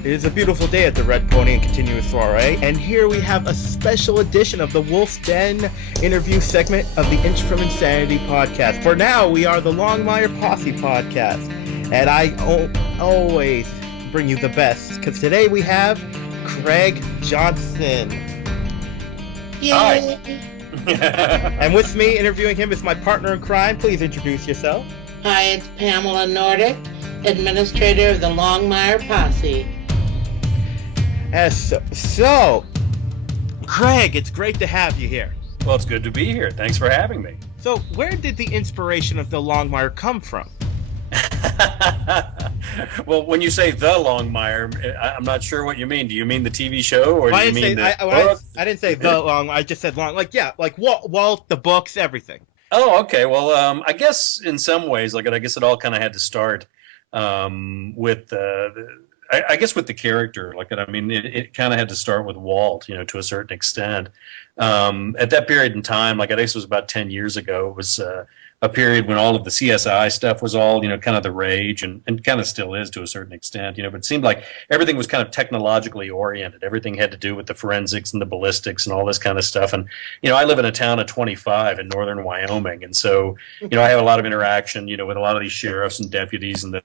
It is a beautiful day at the Red Pony and Continuous Soiree, and here we have a special edition of the Wolf's Den interview segment of the Inch from Insanity podcast. For now, we are the Longmire Posse Podcast, and I always bring you the best, because today we have Craig Johnson. Yay! And with me interviewing him is my partner in crime. Please introduce yourself. Hi, it's Pamela Nordic, administrator of the Longmire Posse. So, Craig, it's great to have you here. Well, it's good to be here. Thanks for having me. So, where did the inspiration of the Longmire come from? Well, when you say the Longmire, I'm not sure what you mean. Do you mean the TV show, or do you mean the book? I didn't say the long. I just said long. Like Walt, the books, everything. Oh, okay. Well, I guess in some ways, I guess it all kind of had to start with I guess with the character. It kind of had to start with Walt, to a certain extent. At that period in time, I guess it was about 10 years ago, it was a period when all of the CSI stuff was all, kind of the rage, and kind of still is to a certain extent, but it seemed like everything was kind of technologically oriented. Everything had to do with the forensics and the ballistics and all this kind of stuff. And, I live in a town of 25 in northern Wyoming. And so, I have a lot of interaction, with a lot of these sheriffs and deputies and the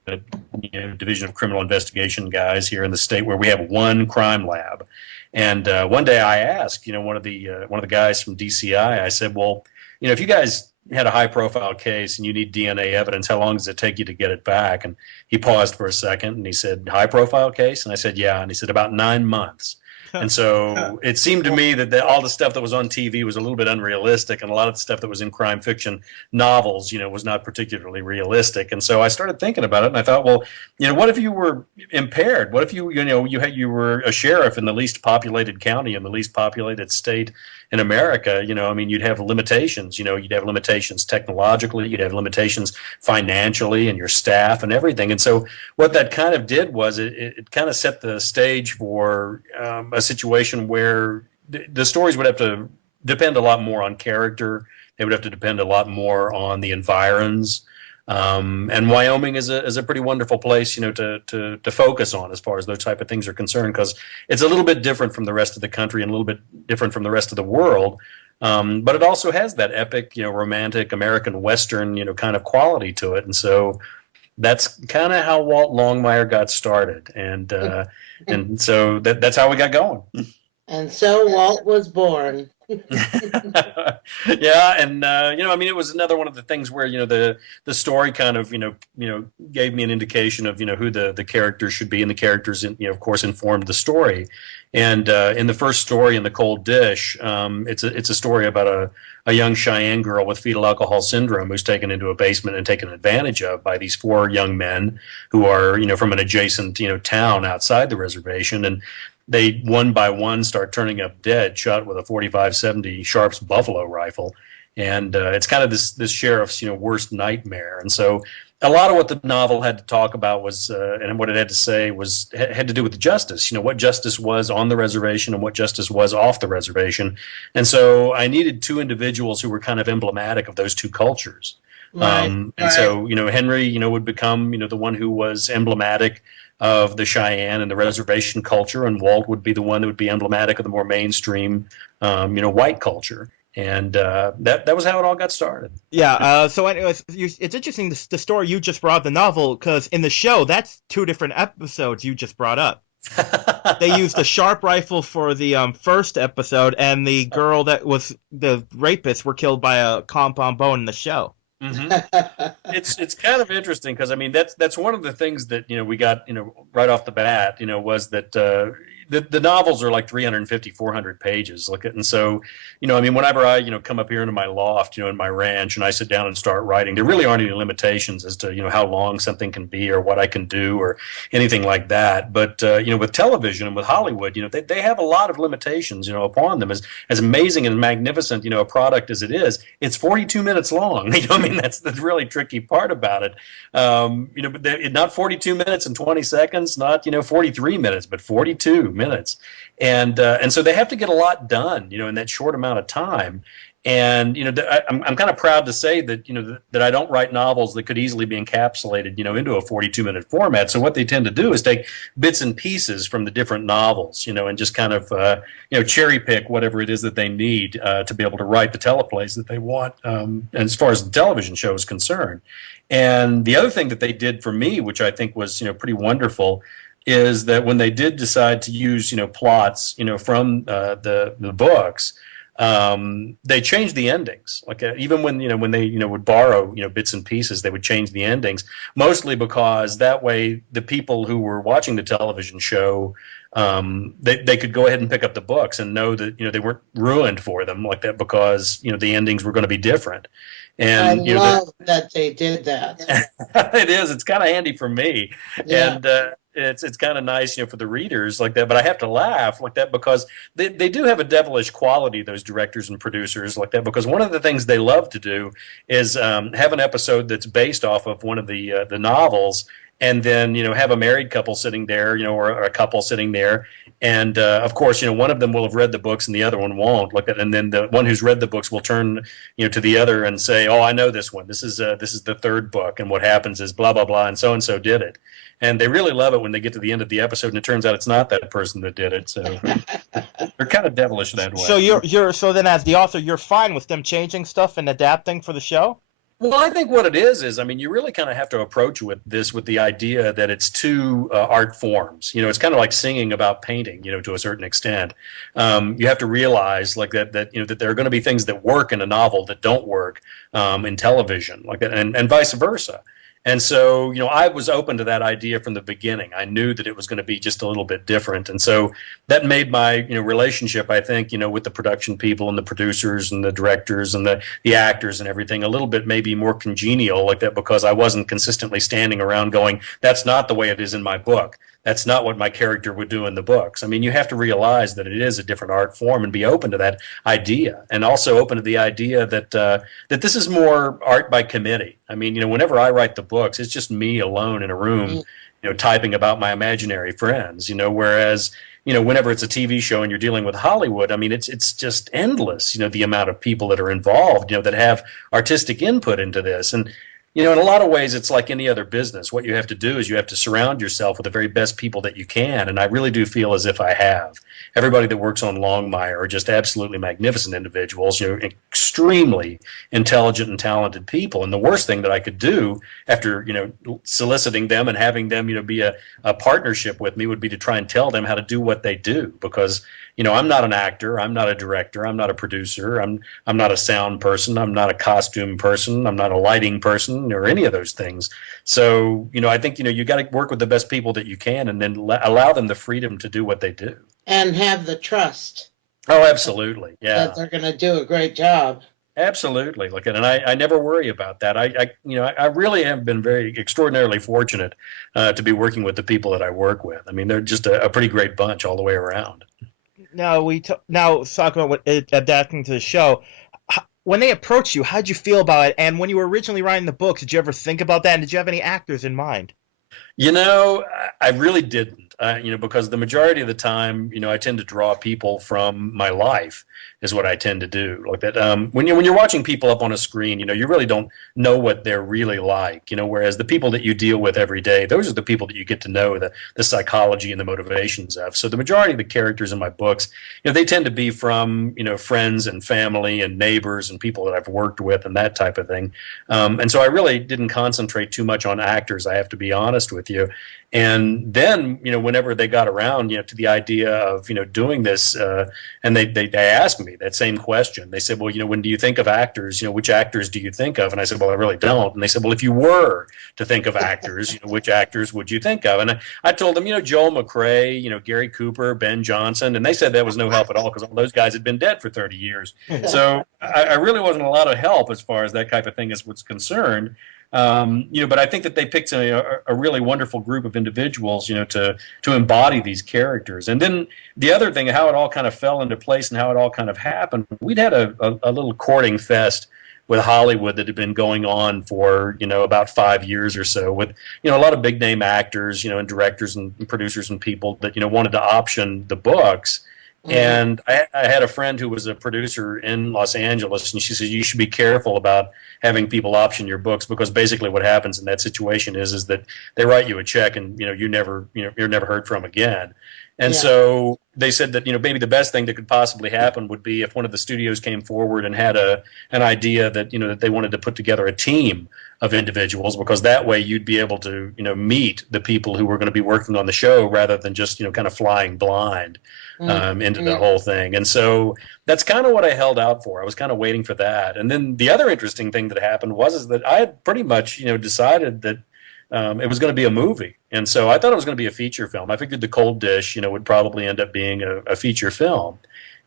Division of Criminal Investigation guys here in the state, where we have one crime lab. And one day I asked, one of the guys from DCI, I said, well, if you guys had a high-profile case and you need DNA evidence, how long does it take you to get it back? And he paused for a second, and he said, high-profile case? And I said, yeah. And he said, about 9 months. And so it seemed to me that all the stuff that was on TV was a little bit unrealistic, and a lot of the stuff that was in crime fiction novels, was not particularly realistic. And so I started thinking about it, and I thought, well, what if you were impaired? What if you you were a sheriff in the least populated county in the least populated state in America? You'd have limitations. You'd have limitations technologically, you'd have limitations financially, and your staff and everything. And so what that kind of did was it kind of set the stage for a situation where the stories would have to depend a lot more on character. They would have to depend a lot more on the environs. And Wyoming is a pretty wonderful place, to focus on as far as those type of things are concerned, because it's a little bit different from the rest of the country and a little bit different from the rest of the world. But it also has that epic, romantic American Western, kind of quality to it. And so that's kind of how Walt Longmire got started. And so that's how we got going. And so Walt was born. Yeah, and it was another one of the things where the story kind of gave me an indication of who the characters should be, and the characters of course informed the story. And in the first story, in The Cold Dish, it's a story about a young Cheyenne girl with fetal alcohol syndrome who's taken into a basement and taken advantage of by these 4 young men who are from an adjacent town outside the reservation. And they one by one start turning up dead, shot with a 45-70 Sharps buffalo rifle. And it's kind of this sheriff's worst nightmare. And so a lot of what the novel had to talk about was, and what it had to say had to do with the justice, what justice was on the reservation and what justice was off the reservation. And so I needed 2 individuals who were kind of emblematic of those 2 cultures. Right, And so, Henry, would become, the one who was emblematic of the Cheyenne and the reservation culture, and Walt would be the one that would be emblematic of the more mainstream, white culture. And that was how it all got started. Yeah. So anyways, it's interesting, the story you just brought, the novel, because in the show, that's 2 different episodes you just brought up. They used the sharp rifle for the first episode, and the girl that was the rapist were killed by a compound bow in the show. Mm-hmm. It's kind of interesting because that's one of the things that we got right off the bat was that the novels are like 350, 400 pages. And so, whenever I, come up here into my loft, in my ranch, and I sit down and start writing, there really aren't any limitations as to, how long something can be or what I can do or anything like that. But, with television and with Hollywood, they have a lot of limitations, upon them. As amazing and magnificent, a product as it is, it's 42 minutes long. That's the really tricky part about it. But not 42 minutes and 20 seconds, not, 43 minutes, but 42 minutes. And so they have to get a lot done, in that short amount of time. And, I'm kind of proud to say that, that I don't write novels that could easily be encapsulated, into a 42-minute format. So what they tend to do is take bits and pieces from the different novels, and just kind of, cherry pick whatever it is that they need to be able to write the teleplays that they want, and as far as the television show is concerned. And the other thing that they did for me, which I think was, pretty wonderful, is that when they did decide to use, plots, from the books, they changed the endings. Like even when they would borrow bits and pieces, they would change the endings, mostly because that way the people who were watching the television show, they could go ahead and pick up the books and know that they weren't ruined for them like that, because the endings were going to be different. And I love that they did that. It is. It's kind of handy for me, yeah. And it's kind of nice, for the readers like that. But I have to laugh like that because they do have a devilish quality, those directors and producers like that. Because one of the things they love to do is have an episode that's based off of one of the novels, and then have a married couple sitting there, or a couple sitting there, and of course one of them will have read the books and the other one won't, like that, and then the one who's read the books will turn to the other and say, oh, I know this one, this is the third book, and what happens is blah blah blah, and so did it. And they really love it when they get to the end of the episode and it turns out it's not that person that did it. So they're kind of devilish that way. So so then as the author, you're fine with them changing stuff and adapting for the show? Well, I think what it is, you really kind of have to approach with the idea that it's two art forms. It's kind of like singing about painting, to a certain extent. You have to realize like that there are going to be things that work in a novel that don't work in television, like that, and vice versa. And so, I was open to that idea from the beginning. I knew that it was going to be just a little bit different. And so that made my, relationship, I think, with the production people and the producers and the directors and the actors and everything a little bit maybe more congenial like that, because I wasn't consistently standing around going, that's not the way it is in my book. That's not what my character would do in the books. You have to realize that it is a different art form and be open to that idea, and also open to the idea that that this is more art by committee. Whenever I write the books, it's just me alone in a room, typing about my imaginary friends. Whereas whenever it's a TV show and you're dealing with Hollywood, it's just endless. The amount of people that are involved, that have artistic input into this. And in a lot of ways, it's like any other business. What you have to do is you have to surround yourself with the very best people that you can. And I really do feel as if I have. Everybody that works on Longmire are just absolutely magnificent individuals, extremely intelligent and talented people. And the worst thing that I could do after, soliciting them and having them, be a partnership with me would be to try and tell them how to do what they do. Because I'm not an actor, I'm not a director, I'm not a producer, I'm not a sound person, I'm not a costume person, I'm not a lighting person, or any of those things. So, I think, you got to work with the best people that you can, and then allow them the freedom to do what they do. And have the trust. Oh, absolutely, yeah. That they're going to do a great job. Absolutely. Look, and I never worry about that. I really have been very extraordinarily fortunate to be working with the people that I work with. They're just a pretty great bunch all the way around. Now talking about adapting to the show. When they approached you, how did you feel about it? And when you were originally writing the books, did you ever think about that? And did you have any actors in mind? I really didn't. Because the majority of the time, I tend to draw people from my life, is what I tend to do. Like that. When you're watching people up on a screen, you really don't know what they're really like. Whereas the people that you deal with every day, those are the people that you get to know the psychology and the motivations of. So the majority of the characters in my books, they tend to be from friends and family and neighbors and people that I've worked with and that type of thing. And so I really didn't concentrate too much on actors. I have to be honest with you. And then, whenever they got around, to the idea of, doing this, and they asked me that same question. They said, well, when do you think of actors, which actors do you think of? And I said, well, I really don't. And they said, well, if you were to think of actors, which actors would you think of? And I told them, Joel McRae, Gary Cooper, Ben Johnson. And they said that was no help at all because all those guys had been dead for 30 years. So I really wasn't a lot of help as far as that type of thing was concerned. But I think that they picked a really wonderful group of individuals, to embody these characters. And then the other thing, how it all kind of fell into place and how it all kind of happened, we'd had a little courting fest with Hollywood that had been going on for, about 5 years or so with, a lot of big name actors, and directors and producers and people that, wanted to option the books. And I had a friend who was a producer in Los Angeles, and she said, you should be careful about having people option your books, because basically what happens in that situation is that they write you a check and, you're never heard from again. And so they said that, maybe the best thing that could possibly happen would be if one of the studios came forward and had an idea that, that they wanted to put together a team of individuals, because that way you'd be able to, meet the people who were going to be working on the show rather than just, kind of flying blind into the whole thing. And so that's kind of what I held out for. I was kind of waiting for that. And then the other interesting thing that happened is that I had pretty much, decided that it was going to be a movie. And so I thought it was going to be a feature film. I figured The Cold Dish, would probably end up being a feature film.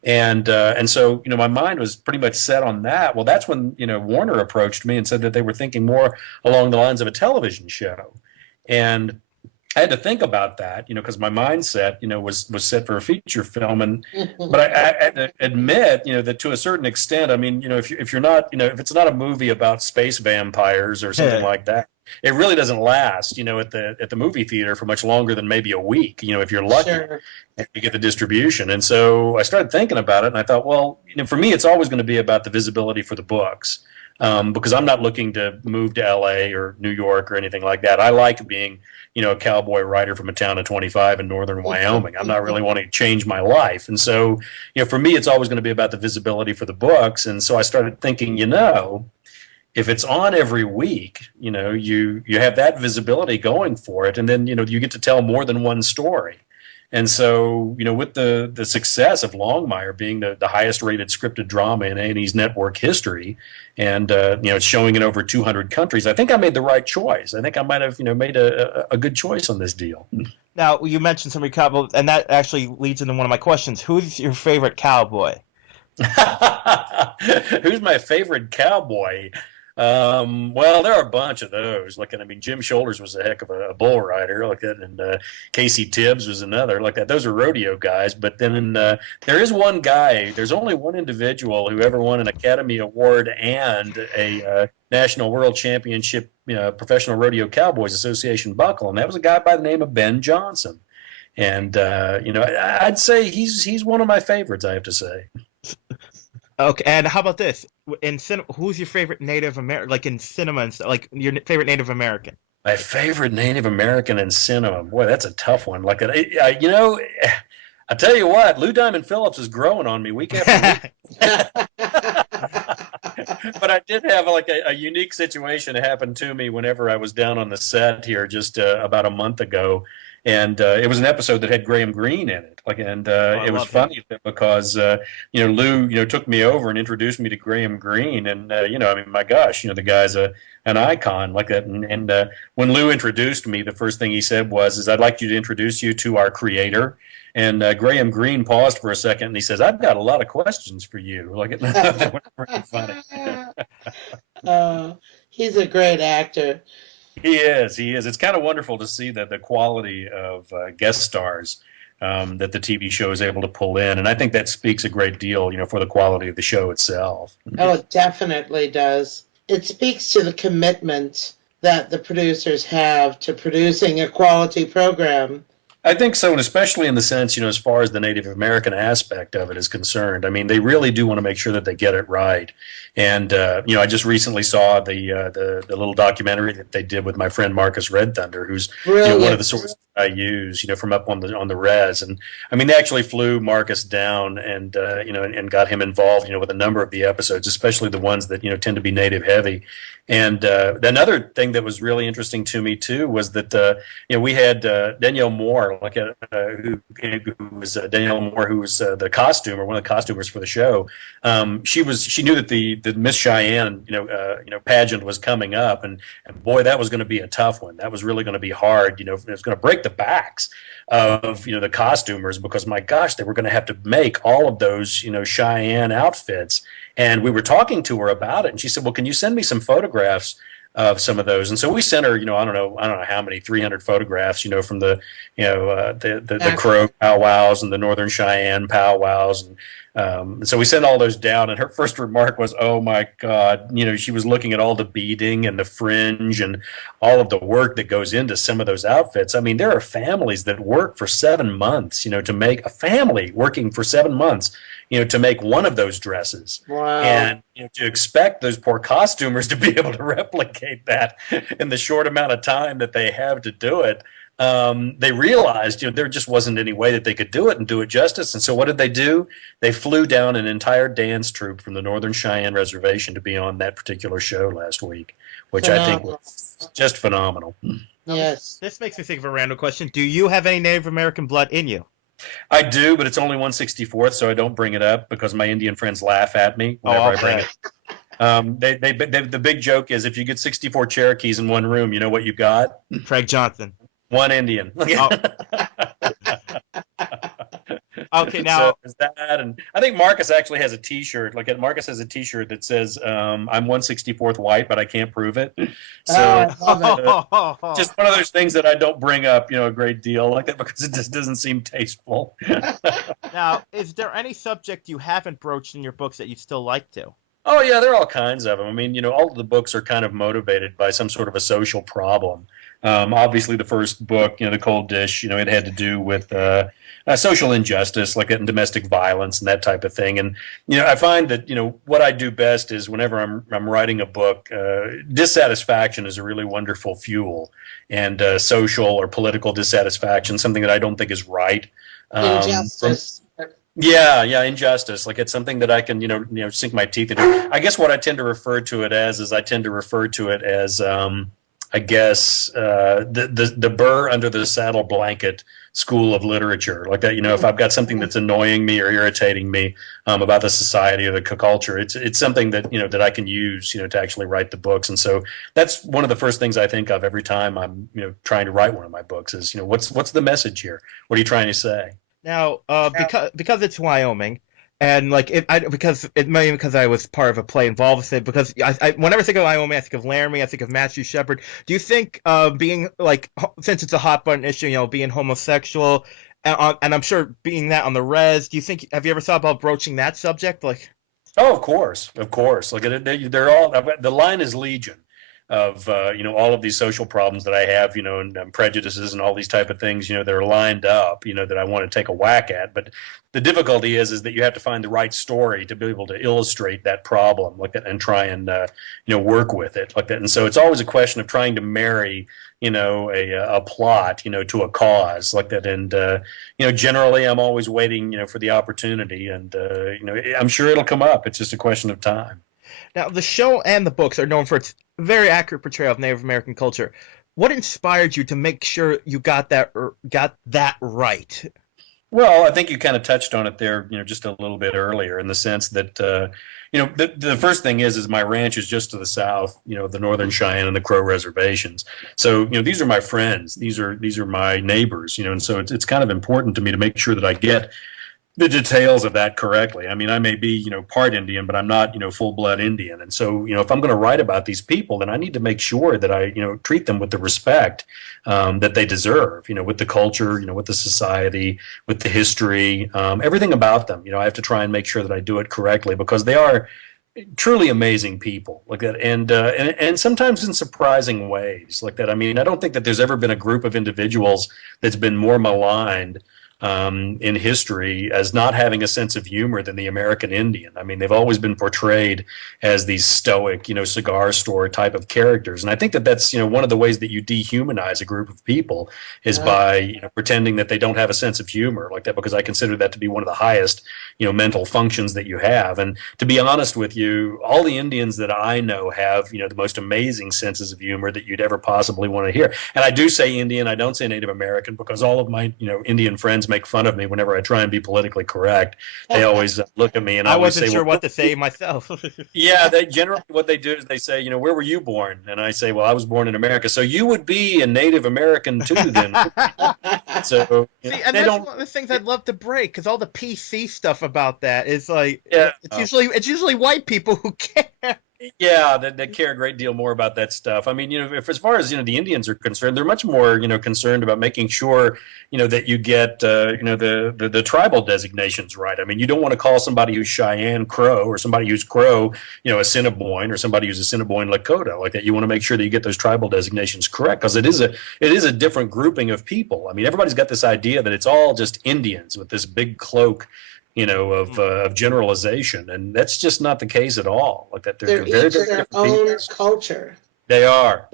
And so, my mind was pretty much set on that. Well, that's when, Warner approached me and said that they were thinking more along the lines of a television show. And I had to think about that, because my mindset, was set for a feature film. But I had to admit, that to a certain extent, I mean, if you're not, if it's not a movie about space vampires or something like that, it really doesn't last, at the movie theater for much longer than maybe a week, if you're lucky, and you get the distribution. And so I started thinking about it, and I thought, well, for me, it's always going to be about the visibility for the books, because I'm not looking to move to LA or New York or anything like that. I like being, a cowboy writer from a town of 25 in northern Wyoming. I'm not really wanting to change my life. And so, for me, it's always going to be about the visibility for the books. And so I started thinking, if it's on every week, you have that visibility going for it, and then, you get to tell more than one story. And so, with the success of Longmire being the highest rated scripted drama in A&E's network history, and, it's showing in over 200 countries, I think I made the right choice. I think I might have, made a good choice on this deal. Now, you mentioned somebody cowboy, and that actually leads into one of my questions. Who's your favorite cowboy? Who's my favorite cowboy? Well, there are a bunch of those. Jim Shoulders was a heck of a bull rider, like that, and Casey Tibbs was another, like that. Those are rodeo guys. But then there is one guy. There's only one individual who ever won an Academy Award and a National World Championship Professional Rodeo Cowboys Association buckle, and that was a guy by the name of Ben Johnson. And I'd say he's one of my favorites, I have to say. Okay, and how about this? Who's your favorite Native American, like in cinema and stuff, like your favorite Native American? My favorite Native American in cinema? Boy, that's a tough one. I tell you what, Lou Diamond Phillips is growing on me week after week. But I did have a unique situation happen to me whenever I was down on the set here just about a month ago. And it was an episode that had Graham Greene in it. It was funny because, Lou, took me over and introduced me to Graham Greene. And, my gosh, the guy's an icon like that. And when Lou introduced me, the first thing he said was, I'd like you to introduce you to our creator. And Graham Greene paused for a second and he says, I've got a lot of questions for you. Funny. He's a great actor. He is. It's kind of wonderful to see that the quality of guest stars that the TV show is able to pull in. And I think that speaks a great deal, for the quality of the show itself. Oh, it definitely does. It speaks to the commitment that the producers have to producing a quality program. I think so, and especially in the sense, as far as the Native American aspect of it is concerned. I mean, they really do want to make sure that they get it right. And I just recently saw the little documentary that they did with my friend Marcus Red Thunder, who's one of the sources I use, from up on the res. And I mean, they actually flew Marcus down and and got him involved, with a number of the episodes, especially the ones that tend to be Native heavy. And another thing that was really interesting to me too was that we had Danielle Moore, who was Danielle Moore, who was the costumer, one of the costumers for the show. She knew that the Miss Cheyenne pageant was coming up, and boy, that was going to be a tough one. That was really going to be hard. It was going to break the backs of the costumers, because my gosh, they were going to have to make all of those Cheyenne outfits. And we were talking to her about it, and she said, well, can you send me some photographs of some of those? And so we sent her, I don't know how many, 300 photographs, from the Crow powwows and the Northern Cheyenne powwows. And So we sent all those down, and her first remark was, "Oh my God!" She was looking at all the beading and the fringe and all of the work that goes into some of those outfits. I mean, there are families that work for 7 months, to make a family working for 7 months, to make one of those dresses. Wow. And to expect those poor costumers to be able to replicate that in the short amount of time that they have to do it. They realized, there just wasn't any way that they could do it and do it justice. And so what did they do? They flew down an entire dance troupe from the Northern Cheyenne Reservation to be on that particular show last week, which I think was just phenomenal. Yes. This makes me think of a random question. Do you have any Native American blood in you? I do, but it's only 1/64th, so I don't bring it up because my Indian friends laugh at me whenever I bring it. The big joke is if you get 64 Cherokees in one room, you know what you got? Craig Johnson. One Indian. Okay, now so there's that, and I think Marcus actually has a T-shirt. Marcus has a T-shirt that says, "I'm 1/64th white, but I can't prove it." So just one of those things that I don't bring up, a great deal like that because it just doesn't seem tasteful. Now, is there any subject you haven't broached in your books that you'd still like to? Oh yeah, there are all kinds of them. I mean, all of the books are kind of motivated by some sort of a social problem. Obviously, the first book, The Cold Dish, it had to do with social injustice, like that, and domestic violence and that type of thing. And I find that what I do best is whenever I'm writing a book, dissatisfaction is a really wonderful fuel, and social or political dissatisfaction, something that I don't think is right. Injustice. Yeah, injustice. Like it's something that I can, sink my teeth into. I guess what I tend to refer to it as I guess the burr under the saddle blanket school of literature, like that. If I've got something that's annoying me or irritating me about the society or the culture, it's something that that I can use to actually write the books. And so that's one of the first things I think of every time I'm trying to write one of my books is what's the message here? What are you trying to say? Now, because it's Wyoming, and because I was part of a play involved with it. Because I whenever I think of Wyoming, I think of Laramie, I think of Matthew Shepard. Do you think being since it's a hot button issue, being homosexual, and I'm sure being that on the res, have you ever thought about broaching that subject? Oh, of course. Like they're all, the line is legion of all of these social problems that I have, and prejudices and all these type of things, that are lined up, that I want to take a whack at. But the difficulty is that you have to find the right story to be able to illustrate that problem like that and try and work with it like that. And so it's always a question of trying to marry a plot to a cause like that. And generally I'm always waiting for the opportunity, and I'm sure it'll come up. It's just a question of time. Now, the show and the books are known for its very accurate portrayal of Native American culture. What inspired you to make sure you got that right? Well, I think you kind of touched on it there, just a little bit earlier, in the sense that, the first thing is my ranch is just to the south, the Northern Cheyenne and the Crow reservations. So, these are my friends, these are my neighbors, and so it's kind of important to me to make sure that I get the details of that correctly. I mean, I may be, part Indian, but I'm not, full-blood Indian. And so, if I'm going to write about these people, then I need to make sure that I, treat them with the respect that they deserve, with the culture, with the society, with the history, everything about them. I have to try and make sure that I do it correctly because they are truly amazing people like that, and sometimes in surprising ways like that. I mean, I don't think that there's ever been a group of individuals that's been more maligned in history as not having a sense of humor than the American Indian. I mean, they've always been portrayed as these stoic, cigar store type of characters. And I think that that's, one of the ways that you dehumanize a group of people is by, pretending that they don't have a sense of humor like that, because I consider that to be one of the highest, mental functions that you have. And to be honest with you, all the Indians that I know have, the most amazing senses of humor that you'd ever possibly want to hear. And I do say Indian, I don't say Native American, because all of my, Indian friends make fun of me whenever I try and be politically correct. They always look at me and I always wasn't say, sure what to say myself. Yeah, they generally what they do is they say, where were you born? And I say, well, I was born in America. So you would be a Native American too, then. So see, and that's one of the things I'd love to break, because all the PC stuff about that is like, yeah, it's usually white people who care. Yeah, they care a great deal more about that stuff. I mean, if as far as the Indians are concerned, they're much more concerned about making sure that you get the tribal designations right. I mean, you don't want to call somebody who's Cheyenne Crow or somebody who's Crow Assiniboine or somebody who's Assiniboine Lakota like that. You want to make sure that you get those tribal designations correct because it is a different grouping of people. I mean, everybody's got this idea that it's all just Indians with this big cloak of generalization, and that's just not the case at all. Like that, they're very, each very their different own people. culture. They are.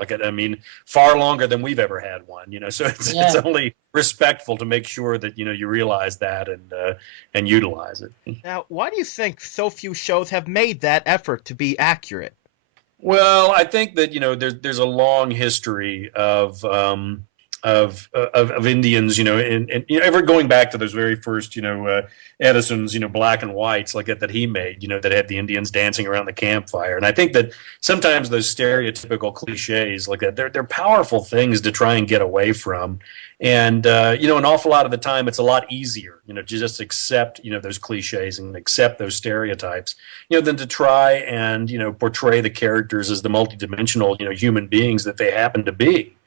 Like I mean, far longer than we've ever had one. So it's only respectful to make sure that you realize that and utilize it. Now, why do you think so few shows have made that effort to be accurate? Well, I think that there's a long history of Indians, and ever going back to those very first, Edison's, black and whites like that he made, that had the Indians dancing around the campfire. And I think that sometimes those stereotypical cliches like that, they're powerful things to try and get away from. And, an awful lot of the time, it's a lot easier, to just accept, those cliches and accept those stereotypes, than to try and, portray the characters as the multidimensional, human beings that they happen to be.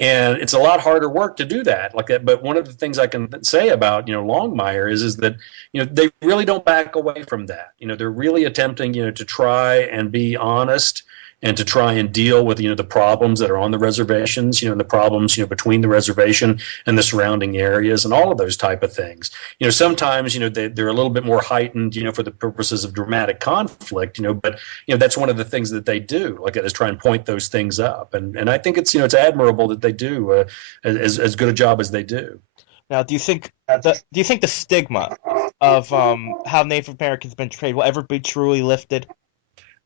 And it's a lot harder work to do that like that. But one of the things I can say about, Longmire is that, they really don't back away from that. They're really attempting, to try and be honest and to try and deal with, the problems that are on the reservations, and the problems, between the reservation and the surrounding areas and all of those type of things. Sometimes, they're a little bit more heightened, for the purposes of dramatic conflict, but, that's one of the things that they do, like is try and point those things up. And I think it's, it's admirable that they do as good a job as they do. Now, do you think the stigma of how Native Americans have been treated will ever be truly lifted?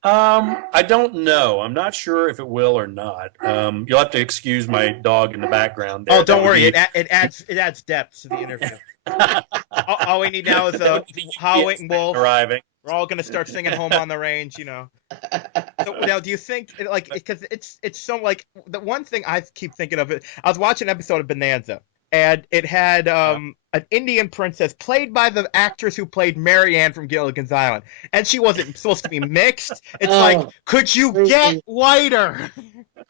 I don't know. I'm not sure if it will or not. You'll have to excuse my dog in the background there. Oh, don't worry. It adds depth to the interview. all we need now is a howling wolf arriving. We're all gonna start singing "Home on the Range," So, now, do you think because it's so like the one thing I keep thinking of it? I was watching an episode of Bonanza, and it had an Indian princess played by the actress who played Marianne from Gilligan's Island, and she wasn't supposed to be mixed. It's like, could you get whiter?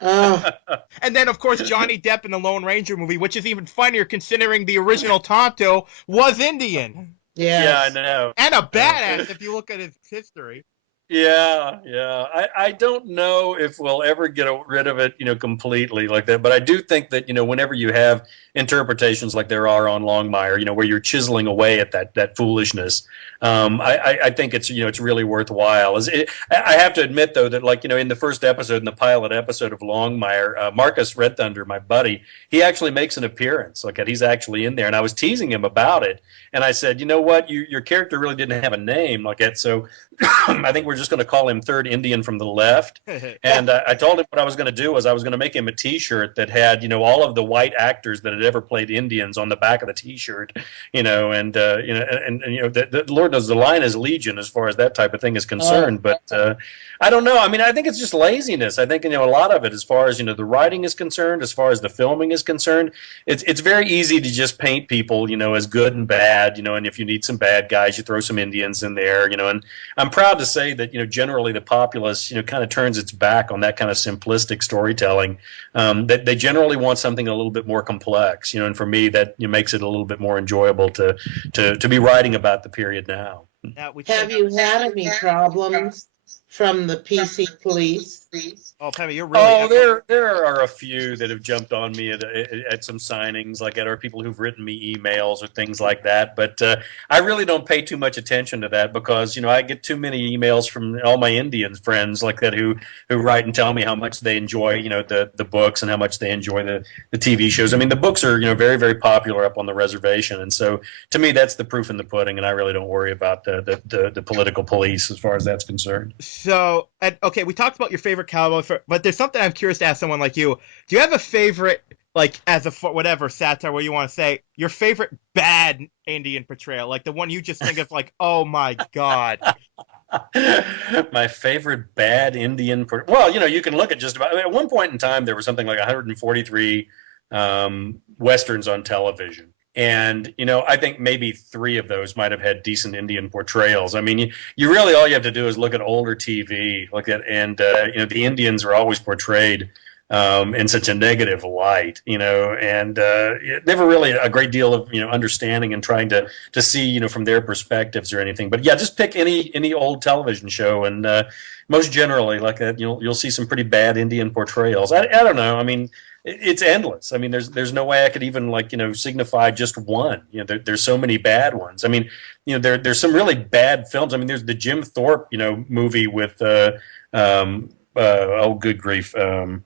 And then, of course, Johnny Depp in the Lone Ranger movie, which is even funnier considering the original Tonto was Indian. Yeah, I know. And a badass if you look at his history. Yeah. I don't know if we'll ever get rid of it, completely like that. But I do think that, whenever you have interpretations like there are on Longmire, where you're chiseling away at that foolishness, I think it's, it's really worthwhile. I have to admit, though, that in the first episode, in the pilot episode of Longmire, Marcus Red Thunder, my buddy, he actually makes an appearance. He's actually in there. And I was teasing him about it. And I said, you know what, your character really didn't have a name like that. So I think we're just going to call him Third Indian from the Left. And I told him what I was going to do was I was going to make him a T-shirt that had, all of the white actors that had ever played Indians on the back of the T-shirt, the Lord knows the line is legion as far as that type of thing is concerned. But I don't know. I mean, I think it's just laziness. I think, a lot of it as far as, the writing is concerned, as far as the filming is concerned, it's very easy to just paint people, as good and bad, and if you need some bad guys, you throw some Indians in there, and I'm proud to say that, generally the populace, kind of turns its back on that kind of simplistic storytelling. That they generally want something a little bit more complex, and for me, that makes it a little bit more enjoyable to be writing about the period now. Have you had any problems from the PC police? Oh, Pemmy, you're really. There are a few that have jumped on me at some signings, or people who've written me emails or things like that. But I really don't pay too much attention to that because I get too many emails from all my Indian friends like that who write and tell me how much they enjoy the books and how much they enjoy the TV shows. I mean, the books are very, very popular up on the reservation, and so to me that's the proof in the pudding. And I really don't worry about the political police as far as that's concerned. So, okay, we talked about your favorite cowboy, but there's something I'm curious to ask someone like you. Do you have a favorite, as a whatever satire, what you want to say, your favorite bad Indian portrayal, the one you just think of, oh my God? My favorite bad Indian well, you can look at just about. At one point in time, there was something like 143 westerns on television. And, I think maybe 3 of those might have had decent Indian portrayals. I mean, you really, all you have to do is look at older TV, and the Indians are always portrayed in such a negative light, and never really a great deal of, understanding and trying to see, from their perspectives or anything. But yeah, just pick any old television show, and most generally, you'll see some pretty bad Indian portrayals. I don't know. I mean, it's endless. I mean, there's no way I could even signify just one. There's so many bad ones. I mean, there's some really bad films. I mean, there's the Jim Thorpe, movie with oh, good grief. Good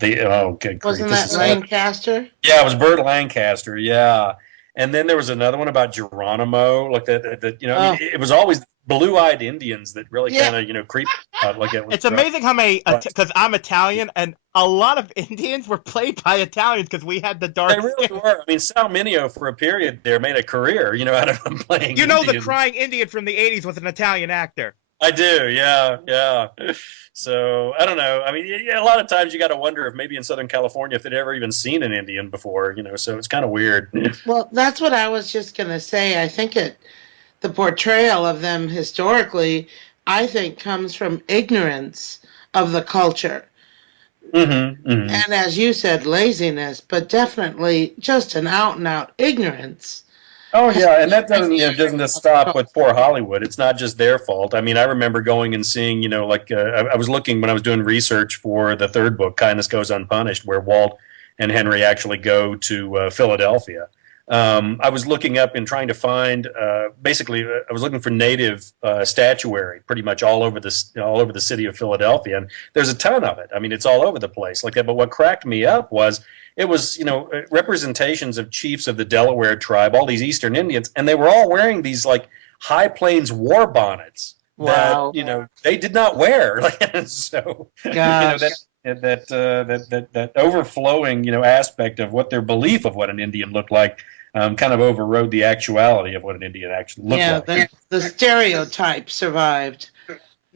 grief. Wasn't that Lancaster? Yeah, it was Burt Lancaster. Yeah. And then there was another one about Geronimo, like that. It was always blue-eyed Indians that really kind of, creep out. It's amazing how many, because I'm Italian, and a lot of Indians were played by Italians because we had the dark. They really were. I mean, Sal Mineo for a period there made a career, out of them playing. The crying Indian from the '80s was an Italian actor. I do, yeah. So I don't know. I mean, a lot of times you got to wonder if maybe in Southern California if they'd ever even seen an Indian before, So it's kind of weird. Well, that's what I was just gonna say. I think the portrayal of them historically, I think, comes from ignorance of the culture. Mm-hmm, mm-hmm. And as you said, laziness, but definitely just an out-and-out ignorance. Oh, yeah, and that doesn't just stop with poor Hollywood. It's not just their fault. I mean, I remember going and seeing, I was looking when I was doing research for the 3rd book, Kindness Goes Unpunished, where Walt and Henry actually go to Philadelphia. I was looking up and trying to find, basically, I was looking for native statuary pretty much all over the city of Philadelphia, and there's a ton of it. I mean, it's all over the place like that. But what cracked me up was it was, representations of chiefs of the Delaware tribe, all these Eastern Indians, and they were all wearing these High Plains war bonnets Wow. that they did not wear. So that overflowing aspect of what their belief of what an Indian looked like kind of overrode the actuality of what an Indian actually looked like. Yeah, the stereotype survived.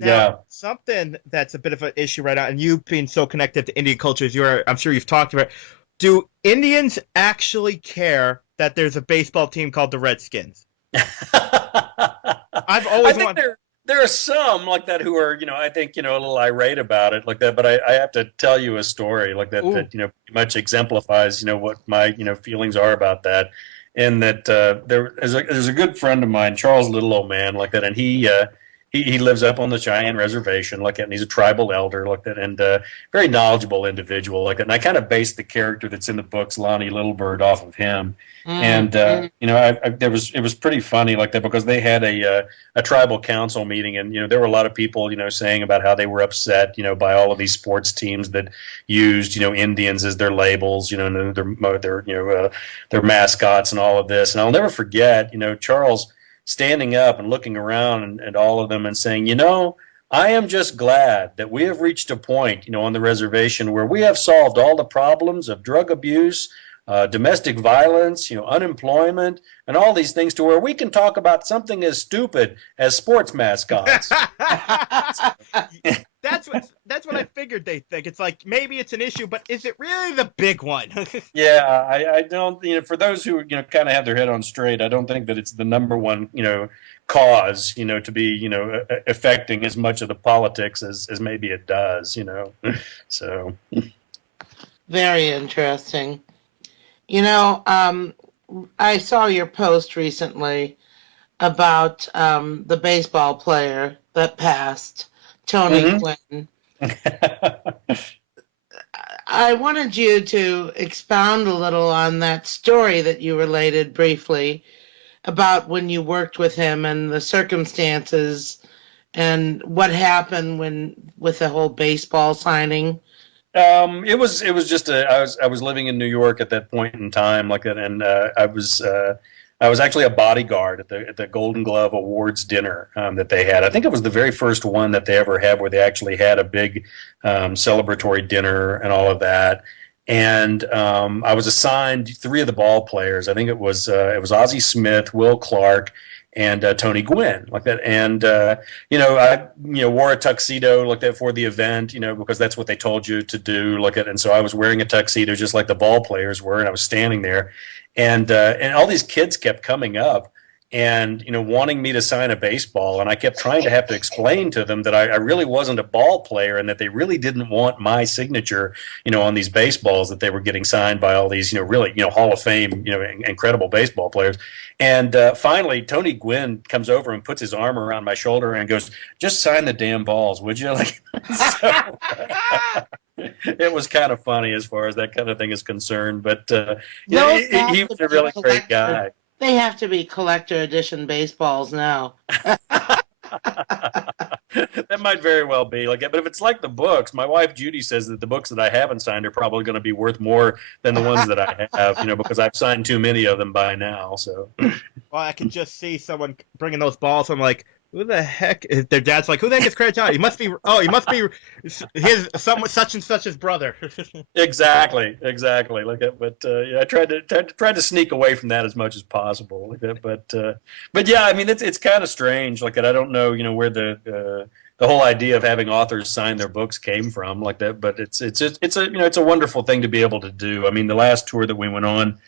Now, something that's a bit of an issue right now, and you being so connected to Indian cultures, I'm sure you've talked about it. Do Indians actually care that there's a baseball team called the Redskins? I've always wanted. There are some like that who are, I think, a little irate about it like that. But I have to tell you a story like that that pretty much exemplifies, what my, feelings are about that. And that there's a good friend of mine, Charles Little Old Man, like that, and he lives up on the Cheyenne Reservation like that, and he's a tribal elder like that, and very knowledgeable individual like that. And I kind of based the character that's in the books, Lonnie Littlebird, off of him. And it was pretty funny like that because they had a tribal council meeting, and there were a lot of people saying about how they were upset by all of these sports teams that used Indians as their labels, and their mascots and all of this. And I'll never forget Charles standing up and looking around at all of them and saying, I am just glad that we have reached a point, on the reservation where we have solved all the problems of drug abuse, domestic violence, unemployment, and all these things to where we can talk about something as stupid as sports mascots. That's what I figured they think. It's like maybe it's an issue, but is it really the big one? Yeah, I don't. For those who kind of have their head on straight, I don't think that it's the number one cause to be affecting as much of the politics as maybe it does. So Very interesting. I saw your post recently about the baseball player that passed, Tony Quinn. I wanted you to expound a little on that story that you related briefly about when you worked with him and the circumstances and what happened with the whole baseball signing. It was just I was living in New York at that point in time like that, and I was actually a bodyguard at the Golden Glove Awards dinner that they had. I think it was the very first one that they ever had where they actually had a big celebratory dinner and all of that. And I was assigned 3 of the ball players. I think it was Ozzie Smith, Will Clark, and Tony Gwynn like that. And I wore a tuxedo like that for the event, because that's what they told you to do. Like it, and so I was wearing a tuxedo just like the ball players were, and I was standing there, and all these kids kept coming up and wanting me to sign a baseball, and I kept trying to have to explain to them that I really wasn't a ball player and that they really didn't want my signature on these baseballs that they were getting signed by all these really Hall of Fame incredible baseball players. And finally Tony Gwynn comes over and puts his arm around my shoulder and goes, "Just sign the damn balls, would you?" Like, so, it was kind of funny as far as that kind of thing is concerned, but he was a really great guy. They have to be collector edition baseballs now. That might very well be like it, but if it's like the books, my wife Judy says that the books that I haven't signed are probably going to be worth more than the ones that I have, because I've signed too many of them by now. So, well, I can just see someone bringing those balls. I'm like, who the heck? Their dad's like, who the heck is Craig Johnson? He must be his such and such his brother. Exactly. Like that. But I tried to sneak away from that as much as possible. Like that. But yeah, I mean, it's kind of strange. Like that. I don't know, where the whole idea of having authors sign their books came from, like that. But it's a wonderful thing to be able to do. I mean, the last tour that we went on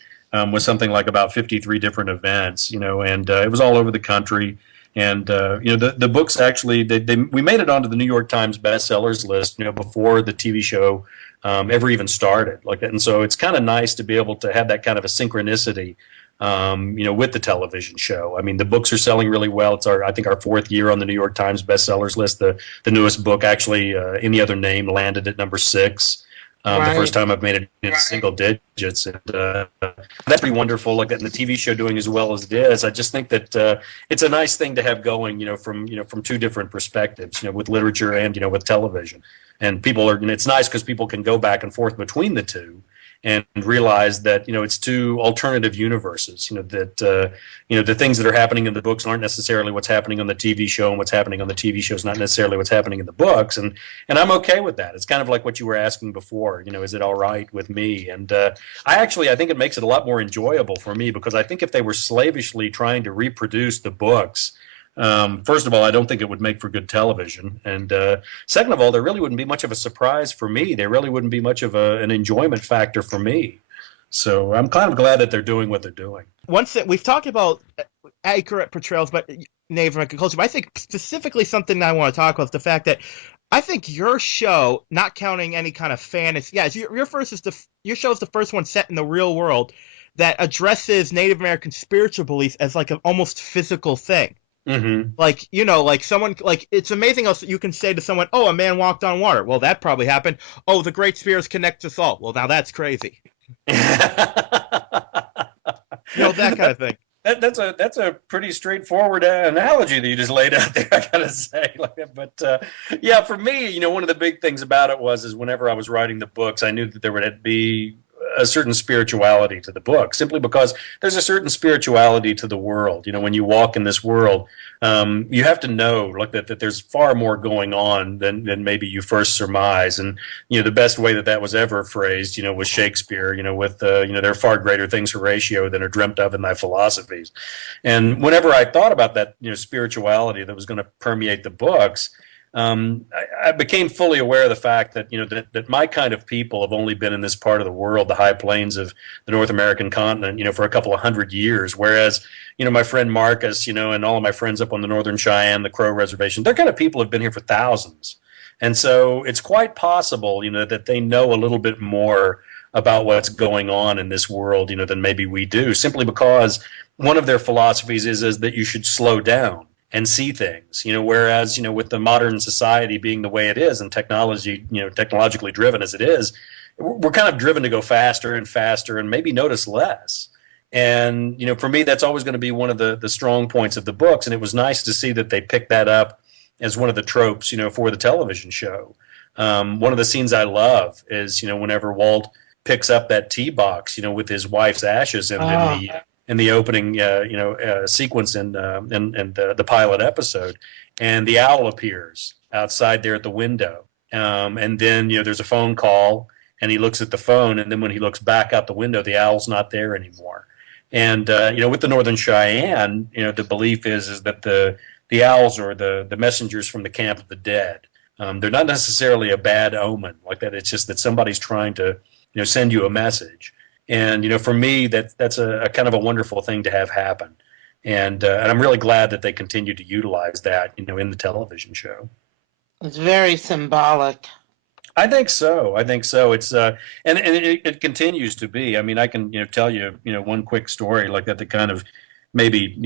was something like about 53 different events, and it was all over the country. And the books actually we made it onto the New York Times bestsellers list before the TV show ever even started like that. And so it's kind of nice to be able to have that kind of a synchronicity with the television show. I mean, the books are selling really well. It's I think our fourth year on the New York Times bestsellers list. The newest book actually, Any Other Name, landed at number 6. The first time I've made it in single digits, and that's pretty wonderful. Like that, and the TV show doing as well as it is. I just think that it's a nice thing to have going, from two different perspectives, with literature and with television. And people are, and it's nice because people can go back and forth between the two and realize that it's two alternative universes. That the things that are happening in the books aren't necessarily what's happening on the TV show, and what's happening on the TV show is not necessarily what's happening in the books. And I'm okay with that. It's kind of like what you were asking before. Is it all right with me? And I think it makes it a lot more enjoyable for me, because I think if they were slavishly trying to reproduce the books, first of all, I don't think it would make for good television. And second of all, there really wouldn't be much of a surprise for me. There really wouldn't be much of an enjoyment factor for me. So I'm kind of glad that they're doing what they're doing. Once we've talked about accurate portrayals, but Native American culture, but I think specifically something I want to talk about is the fact that I think your show, not counting any kind of fantasy, your show is the first one set in the real world that addresses Native American spiritual beliefs as like an almost physical thing. Mm-hmm. Like someone, like, it's amazing how you can say to someone, "Oh, a man walked on water." Well, that probably happened. "Oh, the Great Spirits connect us all." Well, now that's crazy. That kind of thing. That's a pretty straightforward analogy that you just laid out there, I gotta say. But for me, one of the big things about it is whenever I was writing the books, I knew that there would be a certain spirituality to the book, simply because there's a certain spirituality to the world. When you walk in this world, you have to know that there's far more going on than maybe you first surmise. And the best way that was ever phrased, was Shakespeare. With there are far greater things, Horatio, than are dreamt of in thy philosophies. And whenever I thought about that spirituality that was going to permeate the books, I became fully aware of the fact that that my kind of people have only been in this part of the world, the high plains of the North American continent, for a couple of 100 years, whereas my friend Marcus, and all of my friends up on the Northern Cheyenne, the Crow Reservation, they're kind of people who have been here for thousands, and so it's quite possible that they know a little bit more about what's going on in this world than maybe we do, simply because one of their philosophies is that you should slow down and see things, whereas, with the modern society being the way it is and technology, technologically driven as it is, we're kind of driven to go faster and faster and maybe notice less. And, for me, that's always going to be one of the strong points of the books. And it was nice to see that they picked that up as one of the tropes, for the television show. One of the scenes I love is, whenever Walt picks up that tea box, with his wife's ashes in the opening, sequence in the pilot episode, and the owl appears outside there at the window, and then there's a phone call, and he looks at the phone, and then when he looks back out the window, the owl's not there anymore, And with the Northern Cheyenne, the belief is that the owls are the messengers from the camp of the dead. They're not necessarily a bad omen like that. It's just that somebody's trying to send you a message. And for me, that's a kind of a wonderful thing to have happen. And I'm really glad that they continue to utilize that in the television show. It's very symbolic. I think so. It's and it continues to be. I mean, I can tell you one quick story like that kind of maybe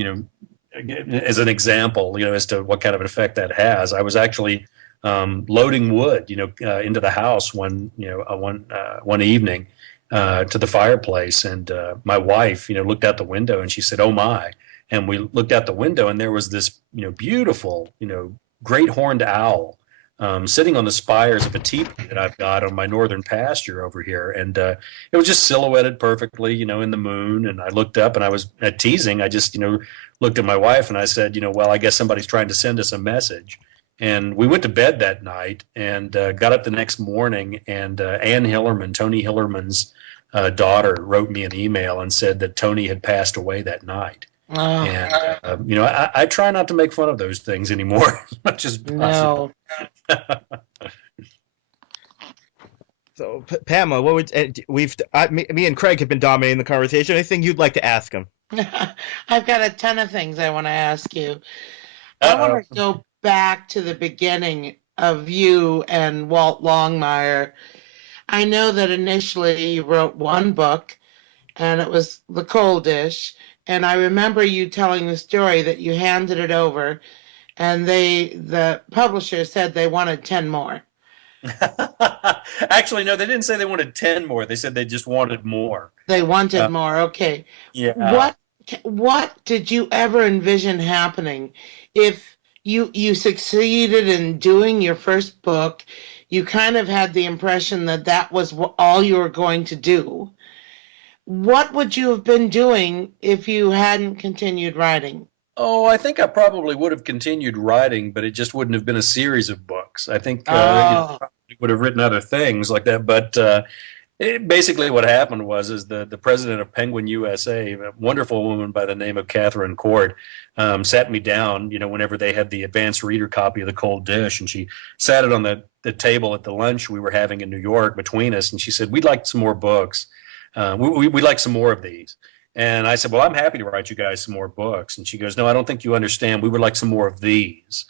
as an example as to what kind of an effect that has. I was actually loading wood into the house one evening to the fireplace, and my wife looked out the window and she said, "Oh my." And we looked out the window and there was this beautiful great horned owl sitting on the spires of a teepee that I've got on my northern pasture over here. And it was just silhouetted perfectly, in the moon. And I looked up and I was teasing. I just, looked at my wife and I said, well, I guess somebody's trying to send us a message. And we went to bed that night and got up the next morning. And Ann Hillerman, Tony Hillerman's daughter, wrote me an email and said that Tony had passed away that night. Oh. And I try not to make fun of those things anymore as much as possible. No. So, Pamela, what would me and Craig have been dominating the conversation. Anything you'd like to ask him? I've got a ton of things I want to ask you. I want to go back to the beginning of you and Walt Longmire. I know that initially you wrote one book, and it was The Cold Dish. And I remember you telling the story that you handed it over, and the publisher said they wanted 10 more. Actually, no, they didn't say they wanted 10 more. They said they just wanted more. They wanted more. Okay. Yeah. What did you ever envision happening if you succeeded in doing your first book? You kind of had the impression that was all you were going to do. What would you have been doing if you hadn't continued writing? Oh, I think I probably would have continued writing, but it just wouldn't have been a series of books. I think I would have written other things like that. But basically what happened is the president of Penguin USA, a wonderful woman by the name of Catherine Court, sat me down, whenever they had the advanced reader copy of The Cold Dish, and she sat it on the table at the lunch we were having in New York between us, and she said, "We'd like some more books. We'd like some more of these." And I said, "Well, I'm happy to write you guys some more books." And she goes, "No, I don't think you understand. We would like some more of these.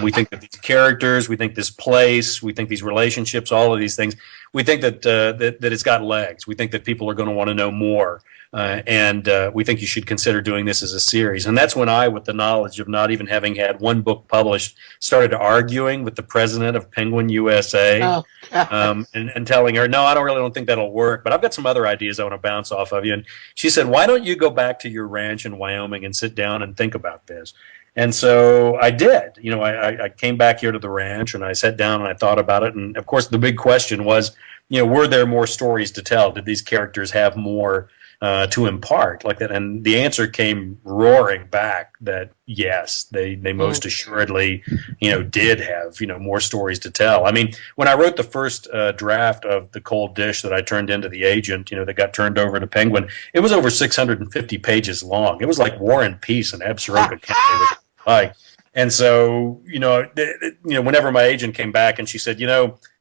We think that these characters, we think this place, we think these relationships, all of these things, we think that it's got legs. We think that people are going to want to know more. And we think you should consider doing this as a series." And that's when I, with the knowledge of not even having had one book published, started arguing with the president of Penguin USA, and telling her, "No, I don't think that'll work, but I've got some other ideas I want to bounce off of you." And she said, "Why don't you go back to your ranch in Wyoming and sit down and think about this?" And so I did. I came back here to the ranch and I sat down and I thought about it. And of course, the big question was, were there more stories to tell? Did these characters have more to impart like that? And the answer came roaring back that yes, they most assuredly did have more stories to tell. I mean, when I wrote the first draft of The Cold Dish that I turned into the agent, that got turned over to Penguin, it was over 650 pages long. It was like War and Peace and Absaroka County. And so whenever my agent came back and she said,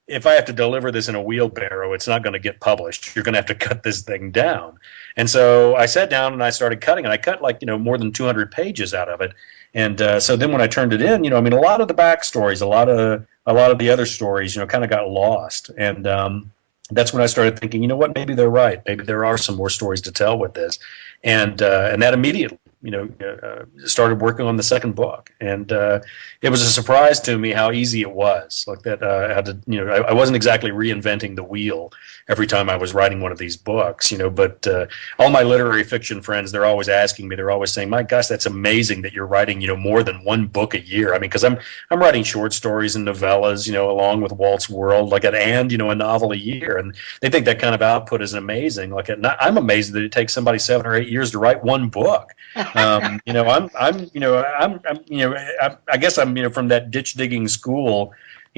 if I have to deliver this in a wheelbarrow, it's not going to get published. You're going to have to cut this thing down. And so I sat down and I started cutting, and I cut more than 200 pages out of it. And so then when I turned it in, a lot of the backstories, a lot of the other stories, kind of got lost. And that's when I started thinking, what, maybe they're right. Maybe there are some more stories to tell with this. And that immediately, started working on the second book. And it was a surprise to me how easy it was. Like that, I had to, I wasn't exactly reinventing the wheel every time I was writing one of these books, but all my literary fiction friends, they're always asking me, they're always saying, "My gosh, that's amazing that you're writing, more than one book a year." I mean, because I'm writing short stories and novellas, along with Walt's World, and a novel a year. And they think that kind of output is amazing. I'm amazed that it takes somebody 7 or 8 years to write one book. I guess I'm, from that ditch digging school,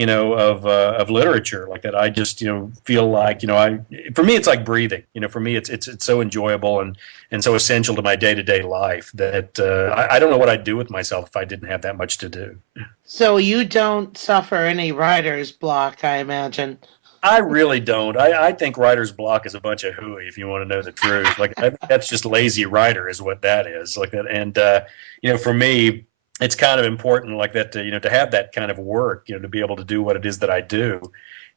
of literature like that. I just, feel like, for me, it's like breathing. For me, it's so enjoyable and so essential to my day-to-day life that I don't know what I'd do with myself if I didn't have that much to do. So you don't suffer any writer's block, I imagine. I really don't. I think writer's block is a bunch of hooey, if you want to know the truth. Like that's just lazy writer is what that is. Like that, and for me, it's kind of important like that to have that kind of work, to be able to do what it is that I do.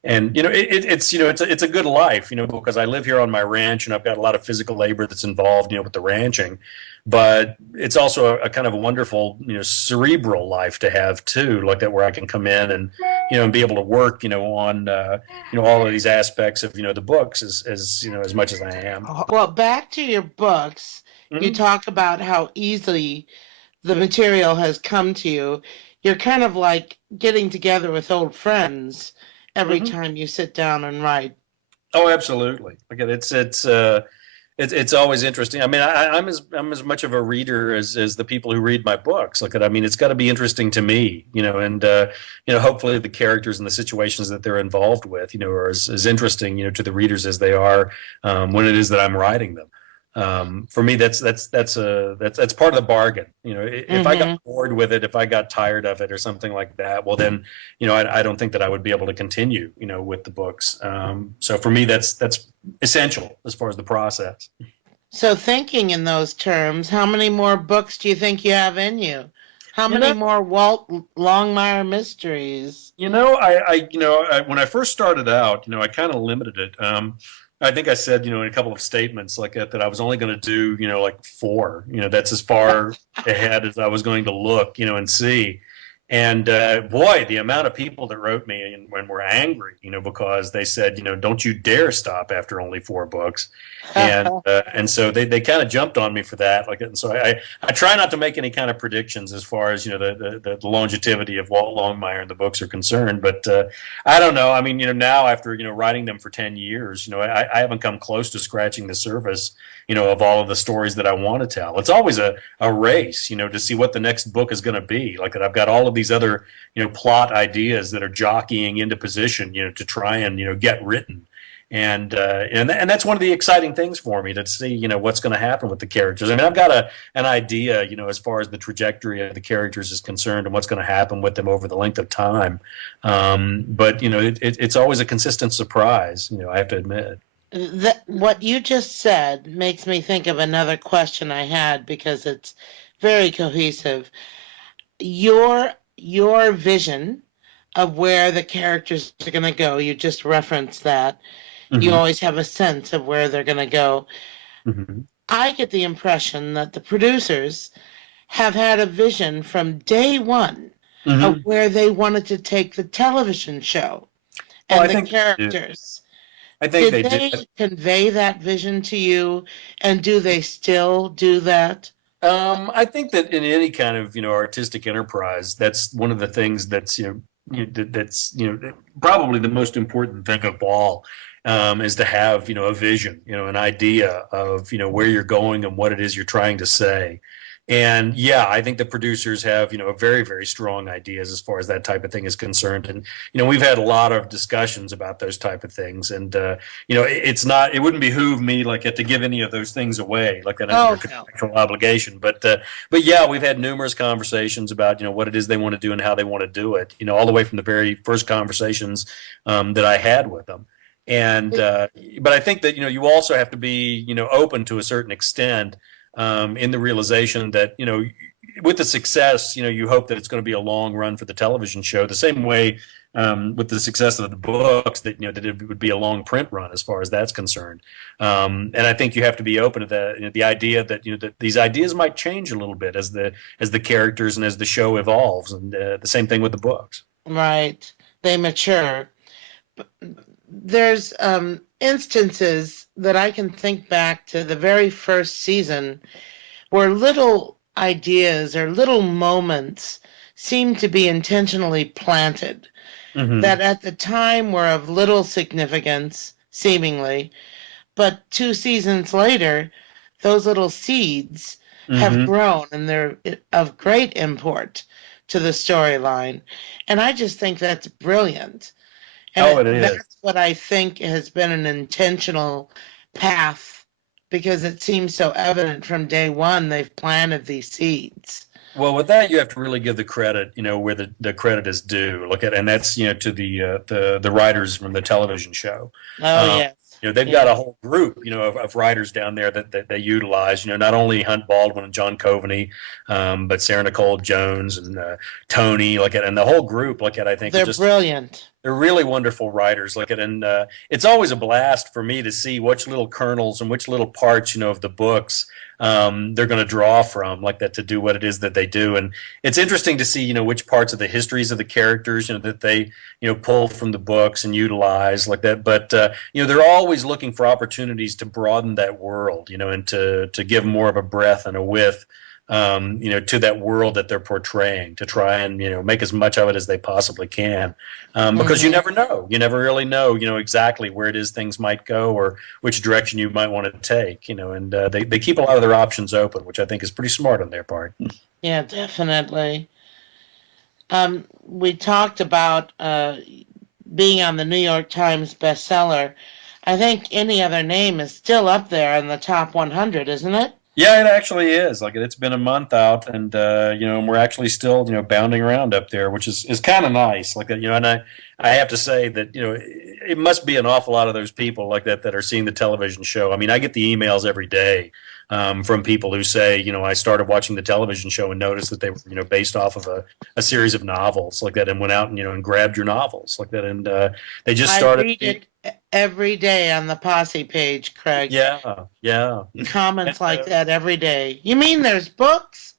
And it's a good life, because I live here on my ranch and I've got a lot of physical labor that's involved, with the ranching. But it's also a kind of a wonderful, cerebral life to have too, like that, where I can come in and be able to work, on all of these aspects of the books as much as I am. Well, back to your books, you Mhm. talk about how easily the material has come to you. You're kind of like getting together with old friends every Mhm. time you sit down and write. Oh, absolutely. Again, it's always interesting. I mean, I'm as much of a reader as the people who read my books. Like, I mean, it's got to be interesting to me, and hopefully the characters and the situations that they're involved with, are as interesting, to the readers as they are when it is that I'm writing them. For me, that's part of the bargain. If I got Hmm. bored with it, if I got tired of it, or something like that, well, then, I don't think that I would be able to continue, with the books. So for me, that's essential as far as the process. So, thinking in those terms, how many more books do you think you have in you? How You many know, more Walt Longmire mysteries? when I first started out, I kind of limited it. I think I said, in a couple of statements like that I was only going to do, like four. That's as far ahead as I was going to look, and see. And boy, the amount of people that wrote me and when were angry, because they said, don't you dare stop after only four books. And so they kind of jumped on me for that. Like, and so I try not to make any kind of predictions as far as the longevity of Walt Longmire and the books are concerned. But I don't know. I mean, now after writing them for 10 years, I haven't come close to scratching the surface, of all of the stories that I want to tell. It's always a race, to see what the next book is going to be. Like that, I've got all of these other plot ideas that are jockeying into position, to try and get written. And that's one of the exciting things for me to see, what's going to happen with the characters. I mean, I've got an idea, as far as the trajectory of the characters is concerned and what's going to happen with them over the length of time. But it's always a consistent surprise, I have to admit. What you just said makes me think of another question I had because it's very cohesive. Your vision of where the characters are going to go, you just referenced that. You Hmm. always have a sense of where they're going to go. Hmm. I get the impression that the producers have had a vision from day one of Hmm. where they wanted to take the television show Well, and I the think they do. characters. I think Did they do. they convey that vision to you, and do they still do that? I think that in any kind of artistic enterprise, that's one of the things that's that's probably the most important thing of all, is to have a vision, an idea of where you're going and what it is you're trying to say. And yeah, I think the producers have very, very strong ideas as far as that type of thing is concerned. And we've had a lot of discussions about those type of things. And it wouldn't behoove me like to give any of those things away like that under Oh, no. contractual obligation. But yeah, we've had numerous conversations about what it is they want to do and how they want to do it. All the way from the very first conversations that I had with them. And but I think that you also have to be open to a certain extent, in the realization that with the success, you hope that it's going to be a long run for the television show. The same way, with the success of the books, that that it would be a long print run as far as that's concerned. And I think you have to be open to the idea that that these ideas might change a little bit as the characters and as the show evolves, and the same thing with the books. Right. They mature. There's instances that I can think back to the very first season where little ideas or little moments seem to be intentionally planted Hmm. that at the time were of little significance, seemingly, but 2 seasons later, those little seeds have Hmm. grown and they're of great import. to the storyline. And I just think that's brilliant. And Oh, it is. that's what I think has been an intentional path, because it seems so evident from day one they've planted these seeds. Well, with that, you have to really give the credit, where the credit is due. Look at, and that's, to the writers from the television show. Oh, yes. They've got a whole group, of writers down there that they utilize. Not only Hunt Baldwin and John Coveney, but Sarah Nicole Jones and Tony. Look at, and the whole group. Look at, I think they're brilliant. They're really wonderful writers. Look at, and it's always a blast for me to see which little kernels and which little parts, of the books they're going to draw from, like that, to do what it is that they do. And it's interesting to see, which parts of the histories of the characters, that they, pull from the books and utilize, like that. But, they're always looking for opportunities to broaden that world, and to give more of a breadth and a width, to that world that they're portraying, to try and, make as much of it as they possibly can. Because you never know. You never really know, exactly where it is things might go or which direction you might want to take, and they keep a lot of their options open, which I think is pretty smart on their part. Yeah, definitely. We talked about being on the New York Times bestseller. I think Any Other Name is still up there in the top 100, isn't it? Yeah, it actually is. Like, it's been a month out, and we're actually still bounding around up there, which is kind of nice. Like, and I have to say that it must be an awful lot of those people like that are seeing the television show. I mean, I get the emails every day from people who say, I started watching the television show and noticed that they were based off of a series of novels like that, and went out and and grabbed your novels like that, and they just started. I read it every day on the Posse page, Craig. Yeah. Comments like that every day. You mean there's books?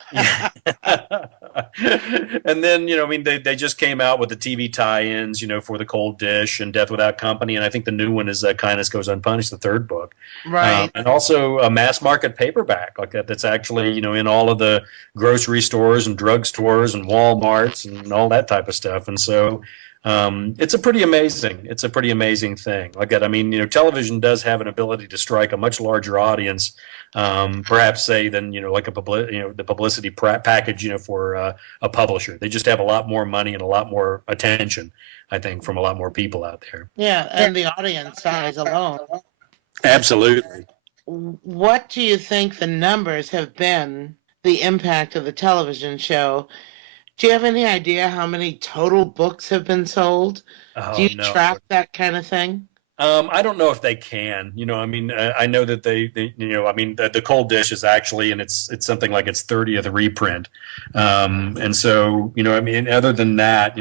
And then, they just came out with the TV tie-ins, for The Cold Dish and Death Without Company. And I think the new one is Kindness Goes Unpunished, the third book. Right. And also a mass market paperback like that, that's actually, in all of the grocery stores and drugstores and Walmarts and all that type of stuff. And so it's a pretty amazing thing. Like that, I mean, television does have an ability to strike a much larger audience, perhaps say than like the publicity package, for a publisher. They just have a lot more money and a lot more attention, I think, from a lot more people out there. Yeah, and the audience size alone. Absolutely. What do you think the numbers have been? The impact of the television show? Do you have any idea how many total books have been sold? Oh, do you no. track that kind of thing? I don't know if they can. I know that they the Cold Dish is actually, and it's something like its 30th reprint. And so, other than that,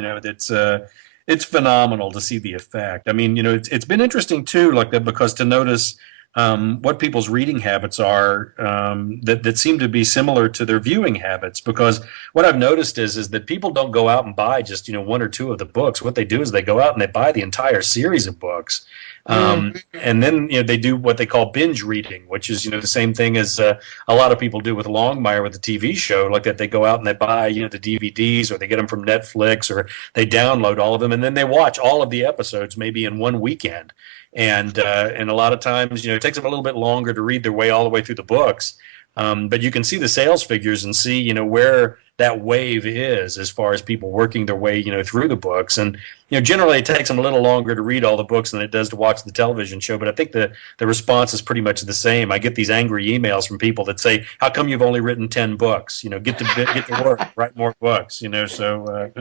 it's phenomenal to see the effect. I mean, it's been interesting too, like that, because to notice what people's reading habits are that seem to be similar to their viewing habits. Because what I've noticed is that people don't go out and buy just one or two of the books. What they do is they go out and they buy the entire series of books. And then they do what they call binge reading, which is the same thing as a lot of people do with Longmire with the TV show, like that. They go out and they buy the DVDs, or they get them from Netflix, or they download all of them, and then they watch all of the episodes maybe in one weekend. And a lot of times it takes them a little bit longer to read their way all the way through the books. But you can see the sales figures and see where that wave is as far as people working their way through the books. And generally it takes them a little longer to read all the books than it does to watch the television show. But I think the response is pretty much the same. I get these angry emails from people that say, "How come you've only written 10 books? Get to work, write more books." So